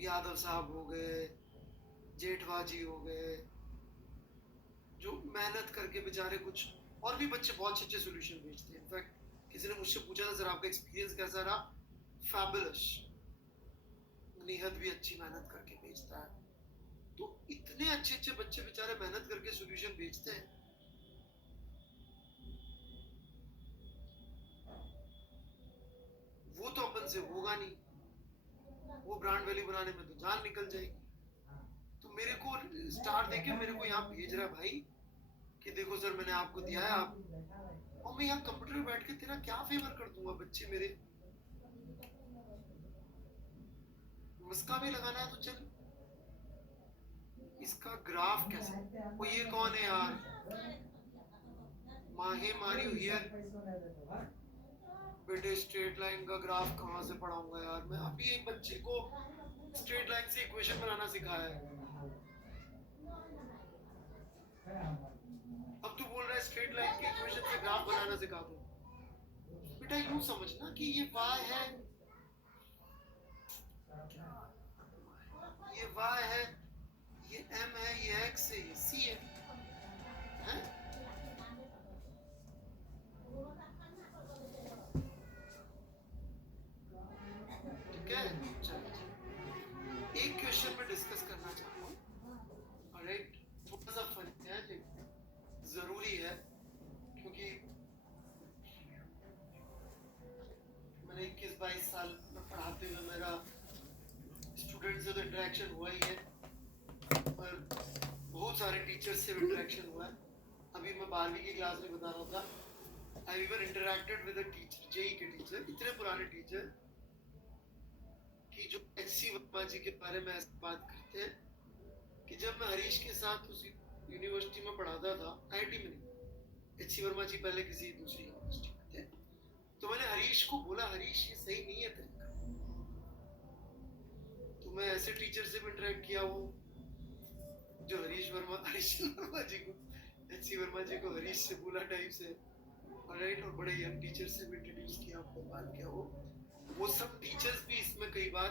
यादव साहब हो गए, जेठवाजी हो गए, जो मेहनत करके बेचारे, कुछ और भी बच्चे बहुत अच्छे सॉल्यूशन भेजते हैं। इनफैक्ट किसी ने मुझसे पूछा था सर आपका एक्सपीरियंस कैसा रहा, फैबुलस। निहत भी अच्छी मेहनत करके भेजता है, तो इतने अच्छे अच्छे बच्चे बेचारे मेहनत करके सॉल्यूशन भेजते हैं। वो तो अपन से होगा नहीं, वो ब्रांड वैल्यू बनाने में तो जान निकल जाएगी। तो मेरे को स्टार देके मेरे को यहाँ भेज रहा है भाई कि देखो सर मैंने आपको दिया है, आप, और मैं यहाँ कंप्यूटर में बैठ के तेरा क्या फेवर कर दूंगा, बच्चे मेरे मुस्का भी लगाना है तो चल। इसका ग्राफ कैसे, वो ये कौन है यार, माहे मारियो हियर। बेटे स्ट्रेट लाइन का ग्राफ कहाँ से पढ़ाऊंगा यार मैं, अभी एक बच्चे को स्ट्रेट लाइन से इक्वेशन बनाना सिखाया है, अब तू बोल रहा है स्ट्रेट लाइन की इक्वेशन से ग्राफ बनाना सिखा दूं। बेटा यूं समझना कि ये y है, ये y है, ये m है, ये x है, ये c है, हैं? ठीक है, चलो एक क्वेश्चन में डिस्कस करना चाहता हूँ, ऑलराइट, थोड़ा सा फनी है लेकिन जरूरी है, क्योंकि मैंने 21-22 साल में पढ़ाते हुए मेरा स्टूडेंट से तो इंटरेक्शन हुआ ही है, और बहुत सारे टीचर्स से इंटरेक्शन हुआ है। अभी मैं 12वीं की क्लास में बता रहा था, I even interacted with a teacher, JEE के टीचर, इतने पुराने टीचर कि जो एचसी वर्मा जी के बारे में ऐसी बात करते हैं कि जब मैं हरीश के साथ उसी यूनिवर्सिटी में पढ़ाता था, आईआईटी में नहीं, एचसी वर्मा जी पहले किसी दूसरी यूनिवर्सिटी में थे, तो मैंने हरीश को बोला हरीश ये सही नहीं है तरीका, तो मैं ऐसे टीचर से भी इंटरेक्ट किया, वो जो हरीश वर्मा जी को, एचसी वर्मा जी को हरीश से बोला टाइप से, राइट, और बड़े यंग टीचर से भी इंट्रोड्यूस किया, आपको बात किया, वो सब टीचर्स भी इसमें कई बार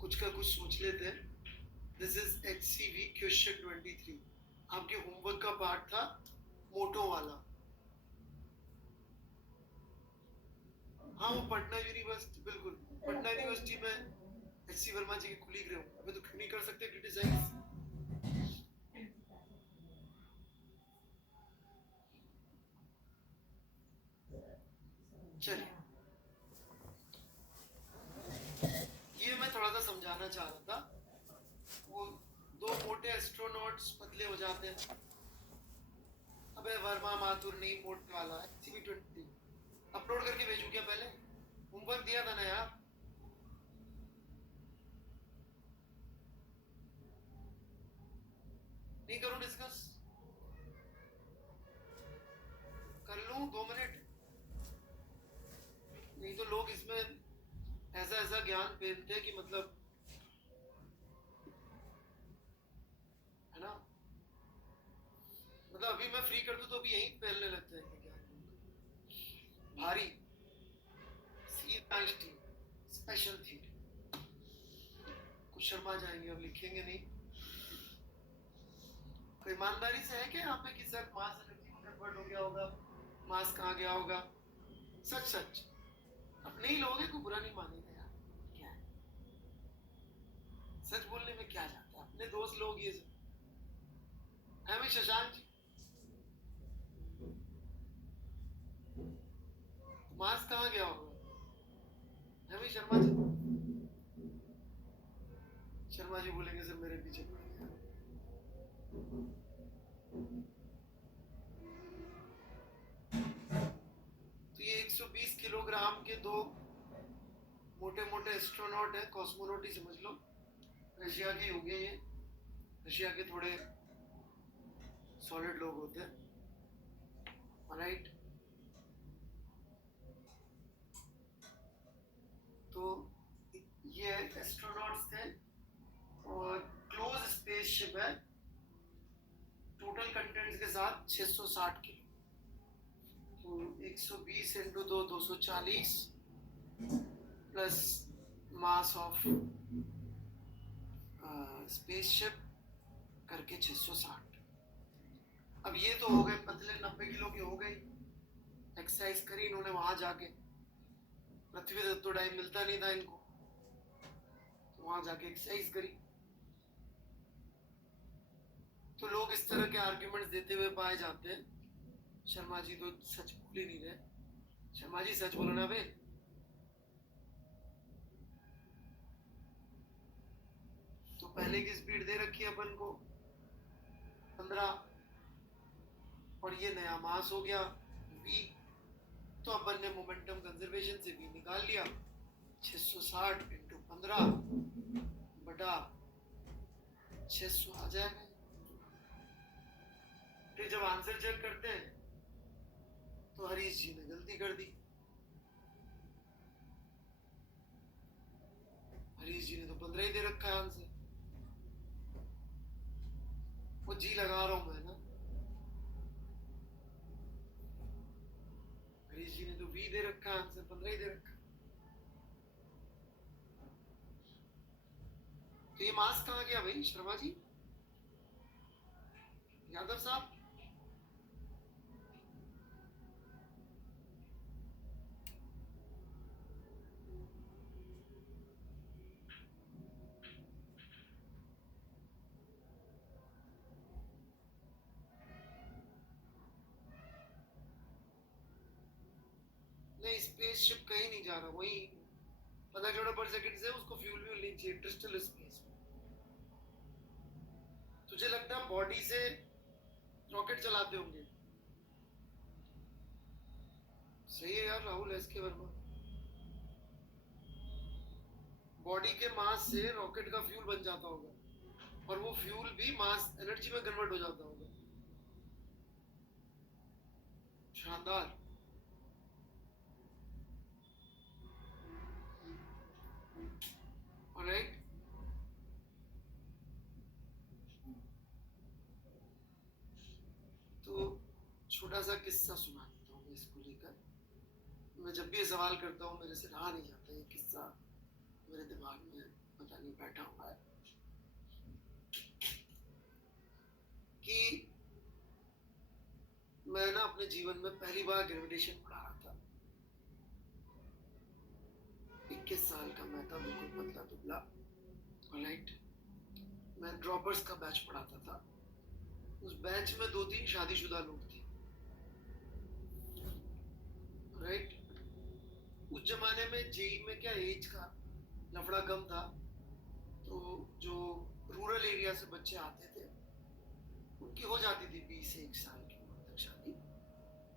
कुछ का कुछ सोच लेते हैं। दिस इज HCV क्वेश्चन 23, आपके होमवर्क का पार्ट था मोटो वाला। हाँ वो पटना यूनिवर्सिटी, बिल्कुल पटना यूनिवर्सिटी में एचसी वर्मा जी के कुलीग रहे हो, अभी तो क्यों नहीं कर सकते क्रिटिसाइज। चलिए ये मैं थोड़ा सा समझाना चाह रहा था, वो 2 मोटे एस्ट्रोनॉट्स पतले हो जाते हैं, अबे वर्मा माथुर नहीं, मोटे वाला HCV 20 अपलोड करके भेजू क्या, पहले होमवर्क दिया था ना यार। नहीं करूं डिस्कस? कर लूं 2 मिनट? नहीं तो लोग इसमें ऐसा ऐसा ज्ञान पहनते हैं कि मतलब, है ना, मतलब अभी मैं फ्री कर दूं तो अभी यहीं पहनने लगते हैं ये ज्ञान भारी। सी नाइस टी स्पेशल थी, कुछ शर्मा जाएंगे, अब लिखेंगे नहीं। कोई ईमानदारी से है क्या यहाँ पे कि सर मास एनर्जी में कन्वर्ट हो गया होगा, मास कहाँ गया होगा? सच सच अपने ही लोग हैं, को बुरा नहीं मानेगा यार, क्या है, सच बोलने में क्या जाता है, अपने दोस्त लोग ये सब। है शशांक जी, मास कहाँ गया होगा? है शर्मा जी, शर्मा जी बोलेंगे सर मेरे पीछे पड़ गया। तो ये 120 किलोग्राम के दो मोटे मोटे एस्ट्रोनॉट है, कॉस्मोनॉट ही समझ लो, रशिया के हो गए ये, रशिया के थोड़े सॉलिड लोग होते हैं, राइट। तो ये एस्ट्रोनॉट्स थे और क्लोज स्पेसशिप है, टोटल कंटेंट्स के साथ 660 किलो। तो 120 into 240 plus mass of spaceship करके 660। अब ये तो हो गए पतले 90 किलो के हो गए, एक्सरसाइज करी इन्होंने वहां जाके, पृथ्वी से तो टाइम मिलता नहीं था इनको, तो वहां जाके एक्सरसाइज करी। तो लोग इस तरह के आर्ग्यूमेंट्स देते हुए पाए जाते हैं। शर्मा जी तो सच बोल ही नहीं रहे, शर्मा जी सच बोलो ना बे। तो पहले की स्पीड दे रखी है अपन को 15, और ये नया मास हो गया v, तो अपन ने मोमेंटम कंजर्वेशन से v निकाल लिया, 660 इंटू 15 बटा 600 आ जाएगा। फिर जब आंसर चेक करते हैं तो हरीश जी ने गलती कर दी, हरीश जी ने तो 15 ही दे रखा है आंसर, वो जी लगा रहा हूं मैं ना, हरीश जी ने तो v दे रखा है आंसर, 15 ही दे रखा। तो ये मास कहाँ गया भाई शर्मा जी, यादव साहब? नहीं, स्पेसशिप कहीं नहीं जा रहा, वही 15 किलोमीटर पर सेकंड से उसको फ्यूल भी नहीं चाहिए इंटरस्टेलर स्पेस में। तुझे लगता है बॉडी से रॉकेट चलाते होंगे? सही है यार Rahul S K Verma, body के मास से रॉकेट का फ्यूल बन जाता होगा, और वो फ्यूल भी मास एनर्जी में कन्वर्ट हो जाता होगा। शानदार। ऑलराइट, तो छोटा सा किस्सा सुना देता हूँ मैं इसको लेकर। मैं जब भी ये सवाल करता हूँ मेरे से रहा नहीं जाता, ये किस्सा मेरे दिमाग में पता नहीं बैठा हुआ है कि मैं ना अपने जीवन में पहली बार ग्रेविटेशन पढ़ा रहा था। 21 साल का मैं था, बिल्कुल पतला दुबला, ऑलराइट। मैं ड्रॉपर्स का बैच पढ़ाता था, उस बैच में 2-3 शादीशुदा लोग थे, राइट। उस जमाने में जेई में क्या एज का लफड़ा कम था, तो जो रूरल एरिया से बच्चे आते थे उनकी हो जाती थी 20 से 1 साल की उम्र तक शादी,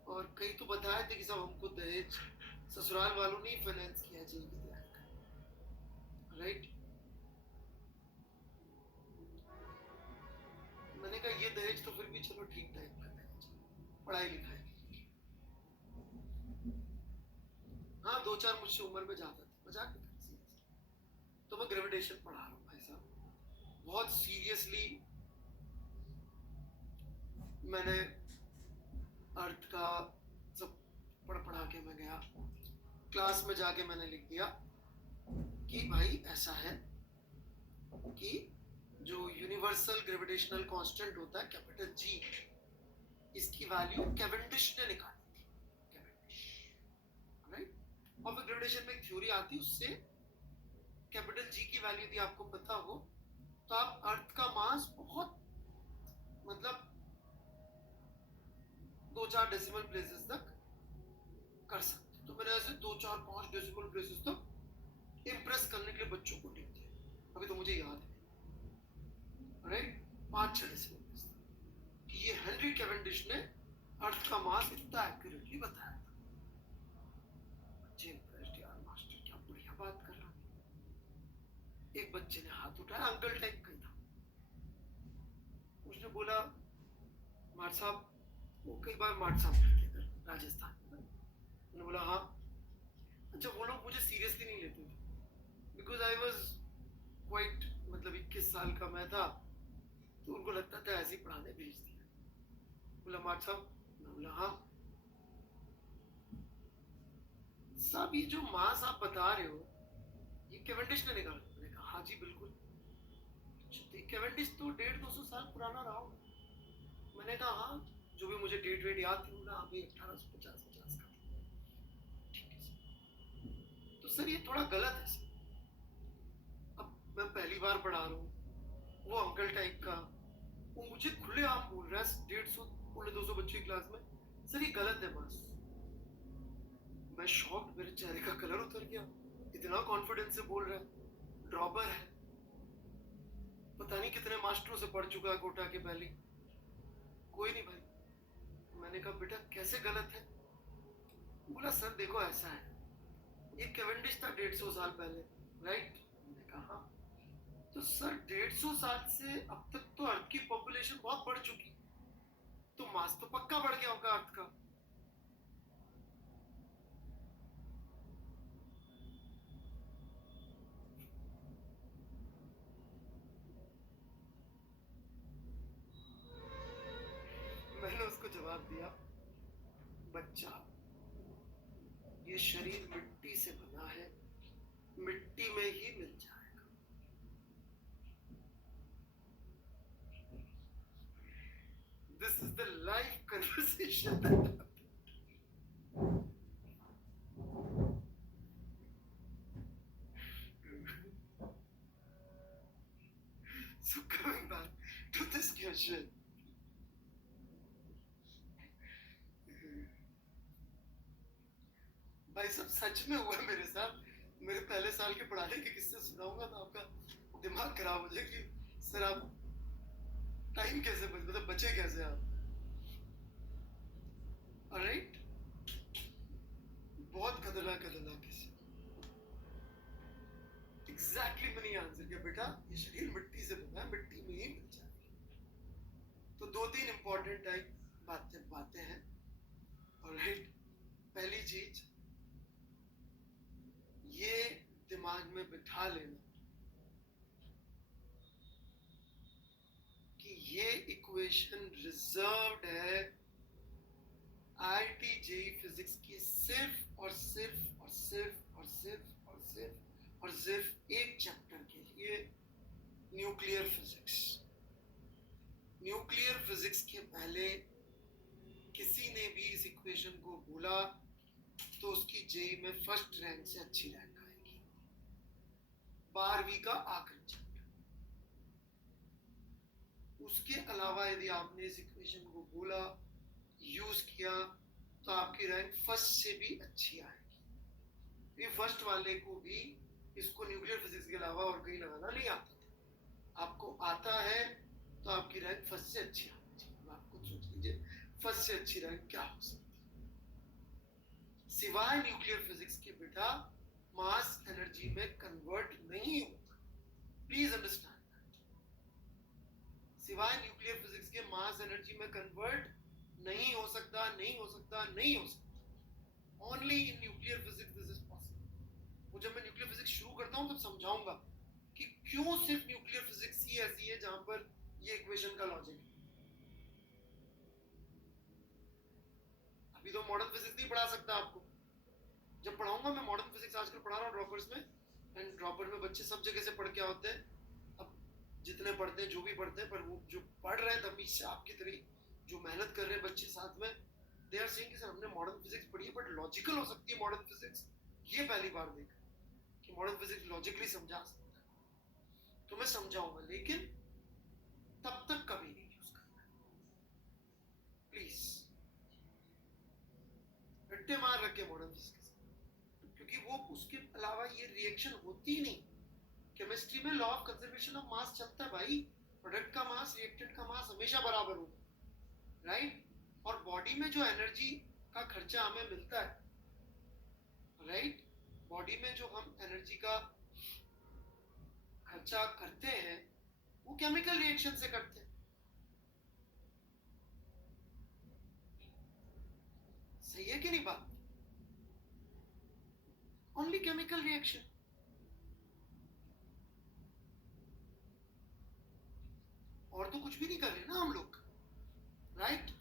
और कई तो बताए थे कि सब हमको दहेज ससुराल वालों ने फाइनेंस किया जेई की तैयारी का, राइट। मैंने कहा ये तो ठीक टाइम लगता है पढ़ाई लिखाई। हाँ 2-4 मुझसे उम्र में ज्यादा थे, मजाक नहीं कर रहा। तो मैं ग्रेविटेशन पढ़ा रहा हूँ भाई साहब, बहुत सीरियसली मैंने अर्थ का सब पढ़ा के मैं गया क्लास में, जाके मैंने लिख दिया कि भाई ऐसा है कि जो यूनिवर्सल ग्रेविटेशनल कांस्टेंट होता है कैपिटल जी, इसकी वैल्यू कैवेंडिश ने निकाली थी, कैवेंडिश, राइट। और फिर ग्रेविटेशन में एक थ्योरी आती है, उससे कैपिटल जी की वैल्यू यदि आपको पता हो तो आप अर्थ का मास बहुत मतलब 2-4 डेसिमल प्लेसेस तक कर सकते। तो मैंने ऐसे 2-4-5 डेसिमल प्लेसेस तक इंप्रेस करने के लिए बच्चों को लिख दिया, अभी तो मुझे याद है, राइट, 5-6 डेसिमल प्लेस कि ये हेनरी कैवेंडिश ने अर्थ का मास इतना एक्यूरेटली बताया था। बच्चे इंप्रेस्ड, यार मास्टर क्या बढ़िया बात कर रहा है। एक बच्चे ने हाथ उठाया, अंकल टाइप का था, उसने बोला मार साहब, वो कई बार मार साहब कहते थे राजस्थान में, उन्होंने बोला हाँ। अच्छा, वो लोग मुझे सीरियसली नहीं लेते थे बिकॉज आई वॉज क्वाइट, मतलब 21 साल का मैं था, तो उनको लगता था ऐसे ही पढ़ाने भेज दिया। बोला मार साहब, मैं बोला हाँ साहब, ये जो मास आप बता रहे हो ये कैवेंडिश ने निकाला? मैंने कहा हाँ जी बिल्कुल। कैवेंडिश तो 150-200 साल पुराना रहा होगा। मैंने कहा हाँ, जो भी मुझे डेट वेट याद थी ना, अभी 1850 का। ठीक है सर, तो सर ये थोड़ा गलत है सर। अब मैं पहली बार पढ़ा रहा हूँ, वो अंकल टाइप का, वो मुझे खुले आम बोल रहा है 150-200 बच्चों की क्लास में, सर ये गलत है बस। मैं शॉक्ड, मेरे चेहरे का कलर उतर गया, इतना कॉन्फिडेंस से बोल रहा है, ड्रॉपर है, पता नहीं कितने मास्टरों से पढ़ चुका है कोटा के पहले। कोई नहीं भाई, मैंने कहा बेटा कैसे गलत है? बोला सर देखो ऐसा है, ये कैवेंडिश था 150 साल पहले, राइट? मैंने कहा हाँ। तो सर 150 साल से अब तक तो अर्थ की पॉपुलेशन बहुत बढ़ चुकी, तो मास तो पक्का बढ़ गया होगा अर्थ का। मैंने उसको जवाब दिया, बच्चा ये शरीर मिट्टी से बना है, मिट्टी में ही मिल जाएगा। This is the live conversation. So coming back to this question, भाई सब सच में हुआ मेरे साथ। मेरे पहले साल के पढ़ाने के किस्से सुनाऊंगा तो आपका दिमाग खराब हो जाए कि सर आप टाइम कैसे मतलब बचे कैसे आप। ऑलराइट, बहुत खतरनाक किस्से। एग्जैक्टली मैंने आंसर किया, बेटा ये शरीर मिट्टी से बना है, मिट्टी में ही मिल जाएगा। तो 2-3 इंपॉर्टेंट टाइप बातें हैं। ऑलराइट, पहली चीज ये दिमाग में बिठा लेना कि ये इक्वेशन रिजर्व्ड है IIT JEE फिजिक्स की सिर्फ और सिर्फ और सिर्फ और सिर्फ और सिर्फ और सिर्फ एक चैप्टर के लिए, न्यूक्लियर फिजिक्स। न्यूक्लियर फिजिक्स के पहले किसी ने भी इस इक्वेशन को बोला तो उसकी जेई में फर्स्ट रैंक से अच्छी रैंक आएगी, 12वीं का आखिरी चैप्टर। उसके अलावा यदि आपने इस इक्वेशन को बोला, यूज किया, तो आपकी रैंक फर्स्ट से भी अच्छी आएगी। ये फर्स्ट वाले को भी इसको न्यूक्लियर फिजिक्स के अलावा और कहीं लगाना नहीं आता था। आपको आता है तो आपकी रैंक फर्स्ट से अच्छी आनी चाहिए। आप खुद सोच लीजिए फर्स्ट से अच्छी रैंक क्या हो सकती है सिवाय न्यूक्लियर फिजिक्स के? बेटा मास एनर्जी में कन्वर्ट नहीं होता, प्लीज अंडरस्टैंड दैट। सिवाय न्यूक्लियर फिजिक्स के मास एनर्जी में कन्वर्ट नहीं हो सकता, नहीं हो सकता, नहीं हो सकता। Only in nuclear physics this is possible. वो जब मैं न्यूक्लियर फिजिक्स शुरू करता हूँ तब समझाऊंगा कि क्यों सिर्फ न्यूक्लियर फिजिक्स ही ऐसी है जहां पर ये इक्वेशन का लॉजिक है। अभी तो मॉडर्न फिजिक्स नहीं पढ़ा सकता आपको। जब पढ़ाऊंगा मैं मॉडर्न फिजिक्स, आजकल पढ़ा रहा हूँ ड्रॉपर्स में, एंड ड्रॉपर में बच्चे सब जगह से पढ़ के होते हैं। अब जितने पढ़ते हैं, जो भी पढ़ते हैं, पर वो जो पढ़ रहे हैं तमीज आपकी तरह, जो मेहनत कर रहे हैं बच्चे साथ में, दे आर सेइंग कि सर हमने मॉडर्न फिजिक्स पढ़ी है बट लॉजिकल हो सकती है मॉडर्न फिजिक्स, ये पहली बार देखा कि मॉडर्न फिजिक्स लॉजिकली समझा सकता है। तो मैं समझाऊंगा, लेकिन तब तक कभी नहीं यूज करना, प्लीज। रट्टे मार रखे मॉडर्न फिजिक्स, क्योंकि वो उसके अलावा ये रिएक्शन होती ही नहीं। केमिस्ट्री में law of conservation of mass चलता है भाई, प्रोडक्ट का मास रिएक्टेंट का मास हमेशा बराबर होगा, राइट? और बॉडी में जो एनर्जी का खर्चा हमें मिलता है, राइट, बॉडी में जो हम एनर्जी का खर्चा करते हैं वो केमिकल रिएक्शन से करते हैं। सही है कि नहीं बात? Only chemical reaction. और तो कुछ भी नहीं कर रहे ना हम लोग, राइट?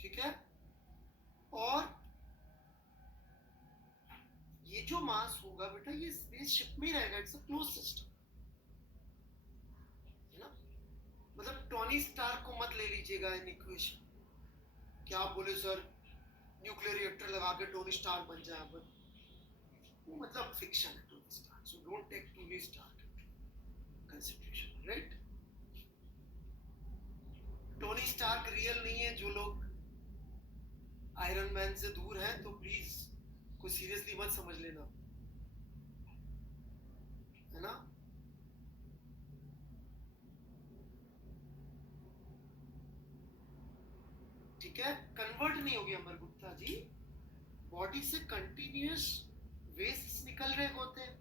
ठीक है। और ये जो मास होगा बेटा, ये स्पेसशिप में ही रहेगा, इट्स अ क्लोज सिस्टम, है ना? मतलब टोनी स्टार्क को मत ले लीजिएगा इन इक्वेशन। क्या आप बोले सर न्यूक्लियर रिएक्टर लगा के टोनी स्टार्क बन जाए, बट वो मतलब फिक्शन है Tony Stark, so don't take Tony Stark into consideration, right? Tony Stark real नहीं है। जो लोग आयरन मैन से दूर हैं तो प्लीज कोई सीरियसली मत समझ लेना, है ना? ठीक है, कन्वर्ट नहीं होगी अमर गुप्ता जी। बॉडी से कंटिन्यूअस वेस्ट निकल रहे होते हैं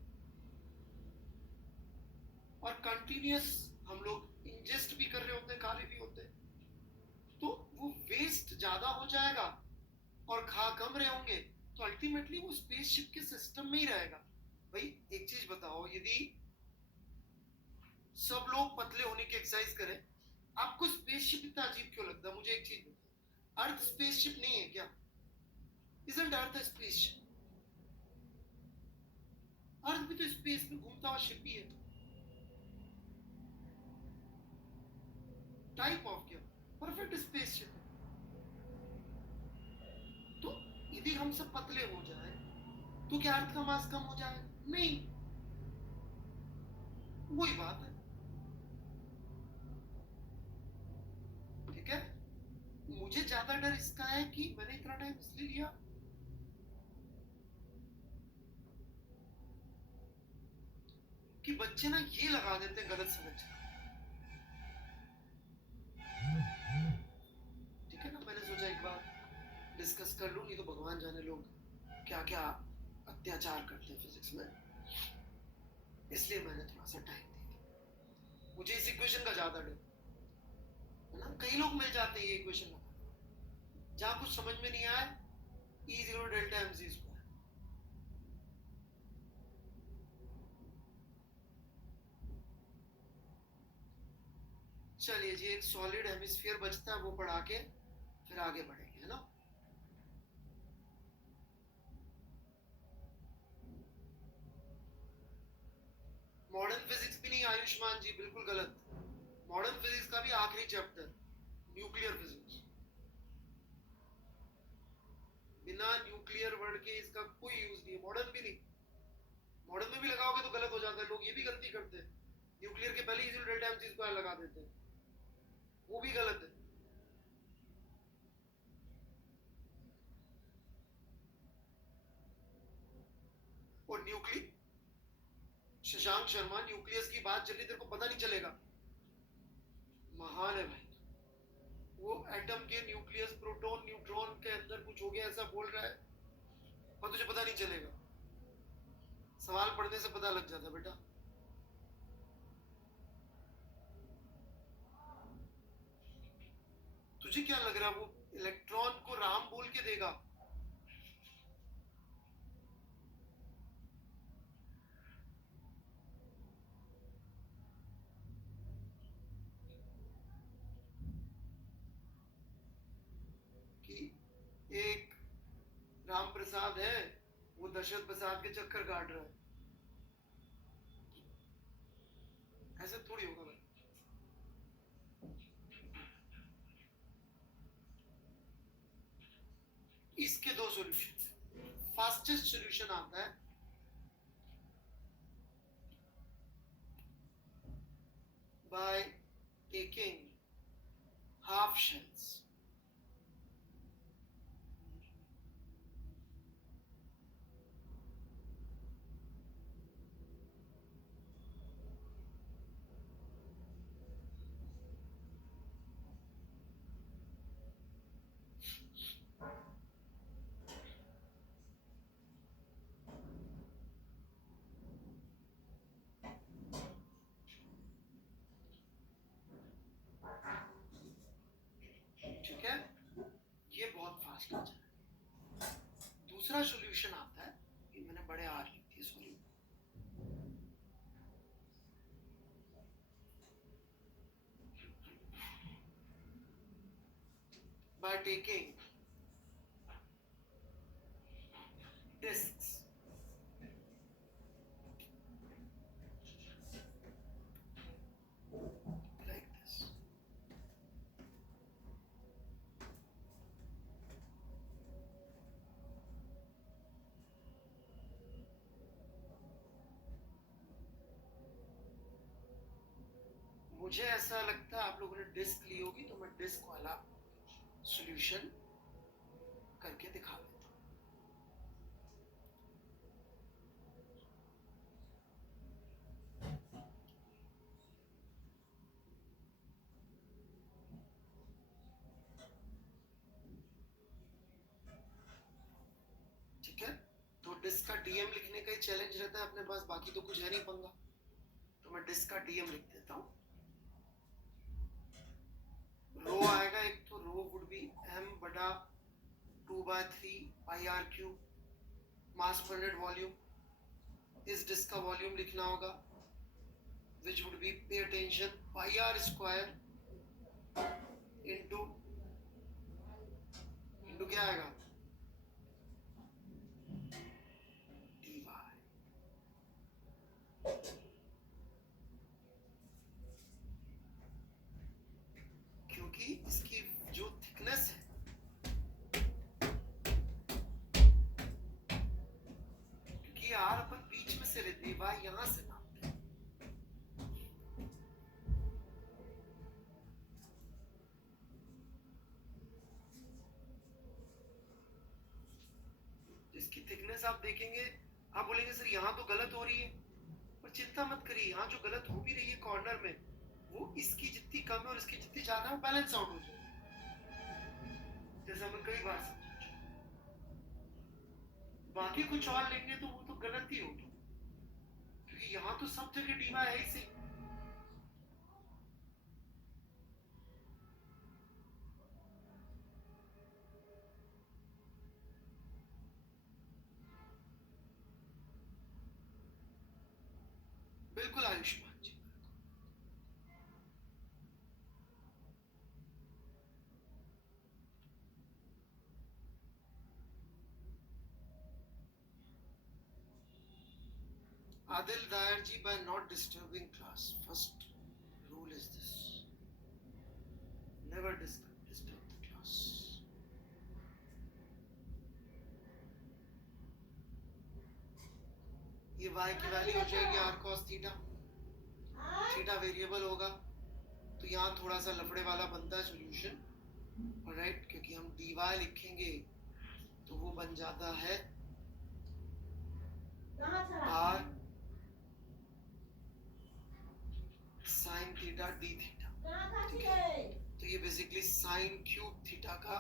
और कंटिन्यूअस हम लोग इंजेस्ट भी कर रहे होते हैं, खा रहे भी होते हैं, तो वो वेस्ट ज्यादा हो जाएगा और खा कम रहे होंगे, तो अल्टीमेटली वो स्पेसशिप के सिस्टम में ही रहेगा। भाई एक चीज बताओ, यदि सब लोग पतले होने की एक्सरसाइज करें, आपको स्पेसशिप इतना अजीब क्यों लगता है? मुझे एक चीज बताओ, अर्थ स्पेसशिप नहीं है क्या? Isn't earth a spaceship? अर्थ भी तो स्पेस में घूमता हुआ शिप ही है। टाइप ऑफ क्या? परफेक्ट स्पेसशिप है। तो यदि हम सब पतले हो जाए तो क्या अर्थ का मास कम हो जाए? नहीं, वही बात है। ठीक है, मुझे ज्यादा डर इसका है कि मैंने इतना टाइम इसलिए लिया कि बच्चे ना ये लगा देते हैं गलत समझ। ठीक है ना, मैंने सोचा एक बार डिस्कस कर लूं, नहीं तो भगवान जाने लोग क्या क्या अत्याचार करते हैं फिजिक्स में, इसलिए मैंने थोड़ा सा टाइम दिया। मुझे इस इक्वेशन का ज्यादा डर है ना। कई लोग मिल जाते हैं ये इक्वेशन लगा, जहां कुछ समझ में नहीं आए, E zero delta M C square. चलिए जी, एक सॉलिड हेमिस्फीयर बचता है, वो पढ़ा के फिर आगे बढ़ेंगे, है ना? मॉडर्न फिजिक्स भी नहीं आयुष्मान जी, बिल्कुल गलत। मॉडर्न फिजिक्स का भी आखिरी चैप्टर न्यूक्लियर फिजिक्स। बिना न्यूक्लियर वर्ड के इसका कोई यूज नहीं है, मॉडर्न भी नहीं। मॉडर्न में भी लगाओगे तो गलत हो जाता है, लोग ये भी गलती करते हैं, न्यूक्लियर के पहले E is delta M C square लगा देते हैं, वो भी गलत है। और न्यूक्लियर शशांक शर्मा, न्यूक्लियस की बात चली, तेरे को पता नहीं चलेगा? महान है भाई। वो एटम के न्यूक्लियस, प्रोटॉन न्यूट्रॉन के अंदर कुछ हो गया ऐसा बोल रहा है और तुझे पता नहीं चलेगा। सवाल पढ़ने से पता लग जाता बेटा। तुझे क्या लग रहा है वो इलेक्ट्रॉन को राम बोल के देगा? कि एक राम प्रसाद है, वो दशरथ प्रसाद के चक्कर काट रहा है, ऐसा थोड़ी होगा भाई। इसके दो सॉल्यूशन। फास्टेस्ट सॉल्यूशन आता है by taking half shells. ठीक है, ये बहुत फास्ट हो जाए। दूसरा सॉल्यूशन आता है, ये मैंने बड़े आर लिख दिए, sorry. by taking discs like this. मुझे ऐसा लगता है आप लोगों ने डिस्क ली होगी, तो मैं डिस्क वाला सॉल्यूशन करके दिखा देता हूँ। ठीक है, तो डिस्क का डीएम लिखने का ही चैलेंज रहता है अपने पास, बाकी तो कुछ है नहीं पंगा। तो मैं डिस्क का डीएम लिख देता हूँ। रो आएगा एक, तो रो वुड बी m बटा 2/3 पाई are cube mass per unit volume. इस डिस्क का वॉल्यूम लिखना होगा, which would be, pay attention, pi r square into क्या आएगा, dy। क्योंकि इसकी जो थिकनेस है, क्योंकि r अपन बीच में से लेते हैं, y यहां से नापते हैं। इसकी थिकनेस आप देखेंगे, आप बोलेंगे सर यहाँ तो गलत हो रही है, पर चिंता मत करिए, यहाँ जो गलत हो भी रही है कॉर्नर में, वो इसकी जितनी कम है और इसकी जितनी ज्यादा है, वो बैलेंस आउट हो जाएगा, जैसे हमने कई बार समझा। बाकी कुछ और लेंगे तो वो तो गलत ही होगी, क्योंकि यहाँ तो सब जगह डी है ही सही। बिल्कुल आयुष्मान जी। Adil Dayar ji, by not disturbing class, first rule is this: never disturb the class. ये y की वैल्यू हो जाएगी r cos theta, theta variable होगा, तो यहाँ थोड़ा सा लफड़े वाला बनता है सॉल्यूशन, राइट, क्योंकि हम dy लिखेंगे तो वो बन जाता है r sine theta D theta, ठीक है। तो ये बेसिकली साइन क्यूब थीटा का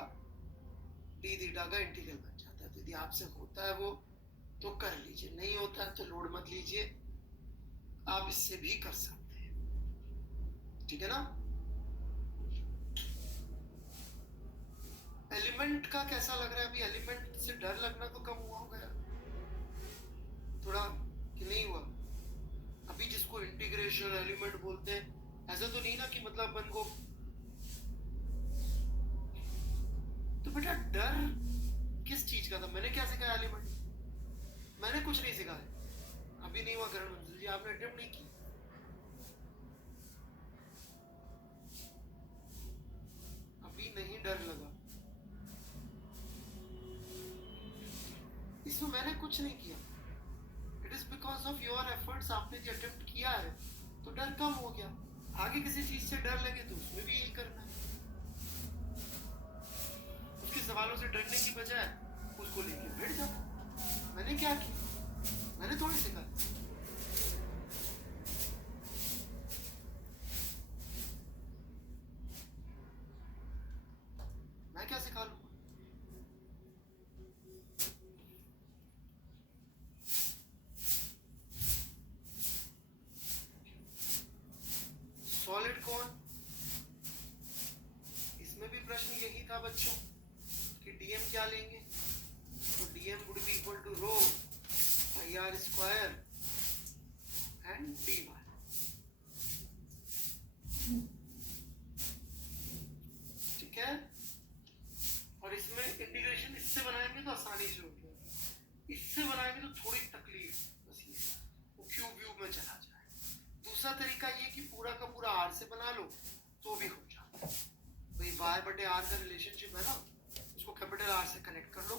डी थीटा का इंटीग्रल बन जाता है। तो यदि आपसे होता है वो तो कर लीजिए, नहीं होता है तो लोड मत लीजिए, आप इससे भी कर सकते हैं, ठीक है ना। एलिमेंट का कैसा लग रहा है अभी? एलिमेंट से डर लगना तो कम हुआ होगा यार थोड़ा, कि नहीं हुआ? अभी जिसको इंटीग्रेशन एलिमेंट बोलते हैं, ऐसा तो नहीं ना कि मतलब अपन को, तो बेटा डर किस चीज का था? मैंने क्या सिखाया एलिमेंट? मैंने कुछ नहीं सिखाया। अभी नहीं हुआ करण मंजिल जी, आपने अटेम्प्ट नहीं की। अभी नहीं डर लगा, इसमें मैंने कुछ नहीं किया। It is because of your efforts. आपने जो अटेम्प्ट किया है तो डर कम हो गया। आगे किसी चीज से डर लगे तो उसमें भी यही करना है। उसके सवालों से डरने की बजाय उसको लेके बैठ जाओ। मैंने क्या किया? मैंने थोड़ी सिखाया। मैं क्या सिखा लूंगा? सॉलिड कौन? इसमें भी प्रश्न यही था बच्चों कि डीएम क्या लेंगे। तो DM would be equal to rho I R square and D Y, ठीक है। और इसमें इंटीग्रेशन इससे बनाएंगे तो आसानी से हो जाएगा, इससे बनाएंगे तो थोड़ी तकलीफ, बस ये वो क्यूब व्यूब में चला जाए। दूसरा तरीका ये कि पूरा का पूरा आर से बना लो तो भी हो जाता है। भाई वाई बटे आर का रिलेशनशिप है ना, उसको कैपिटल आर से कनेक्ट कर लो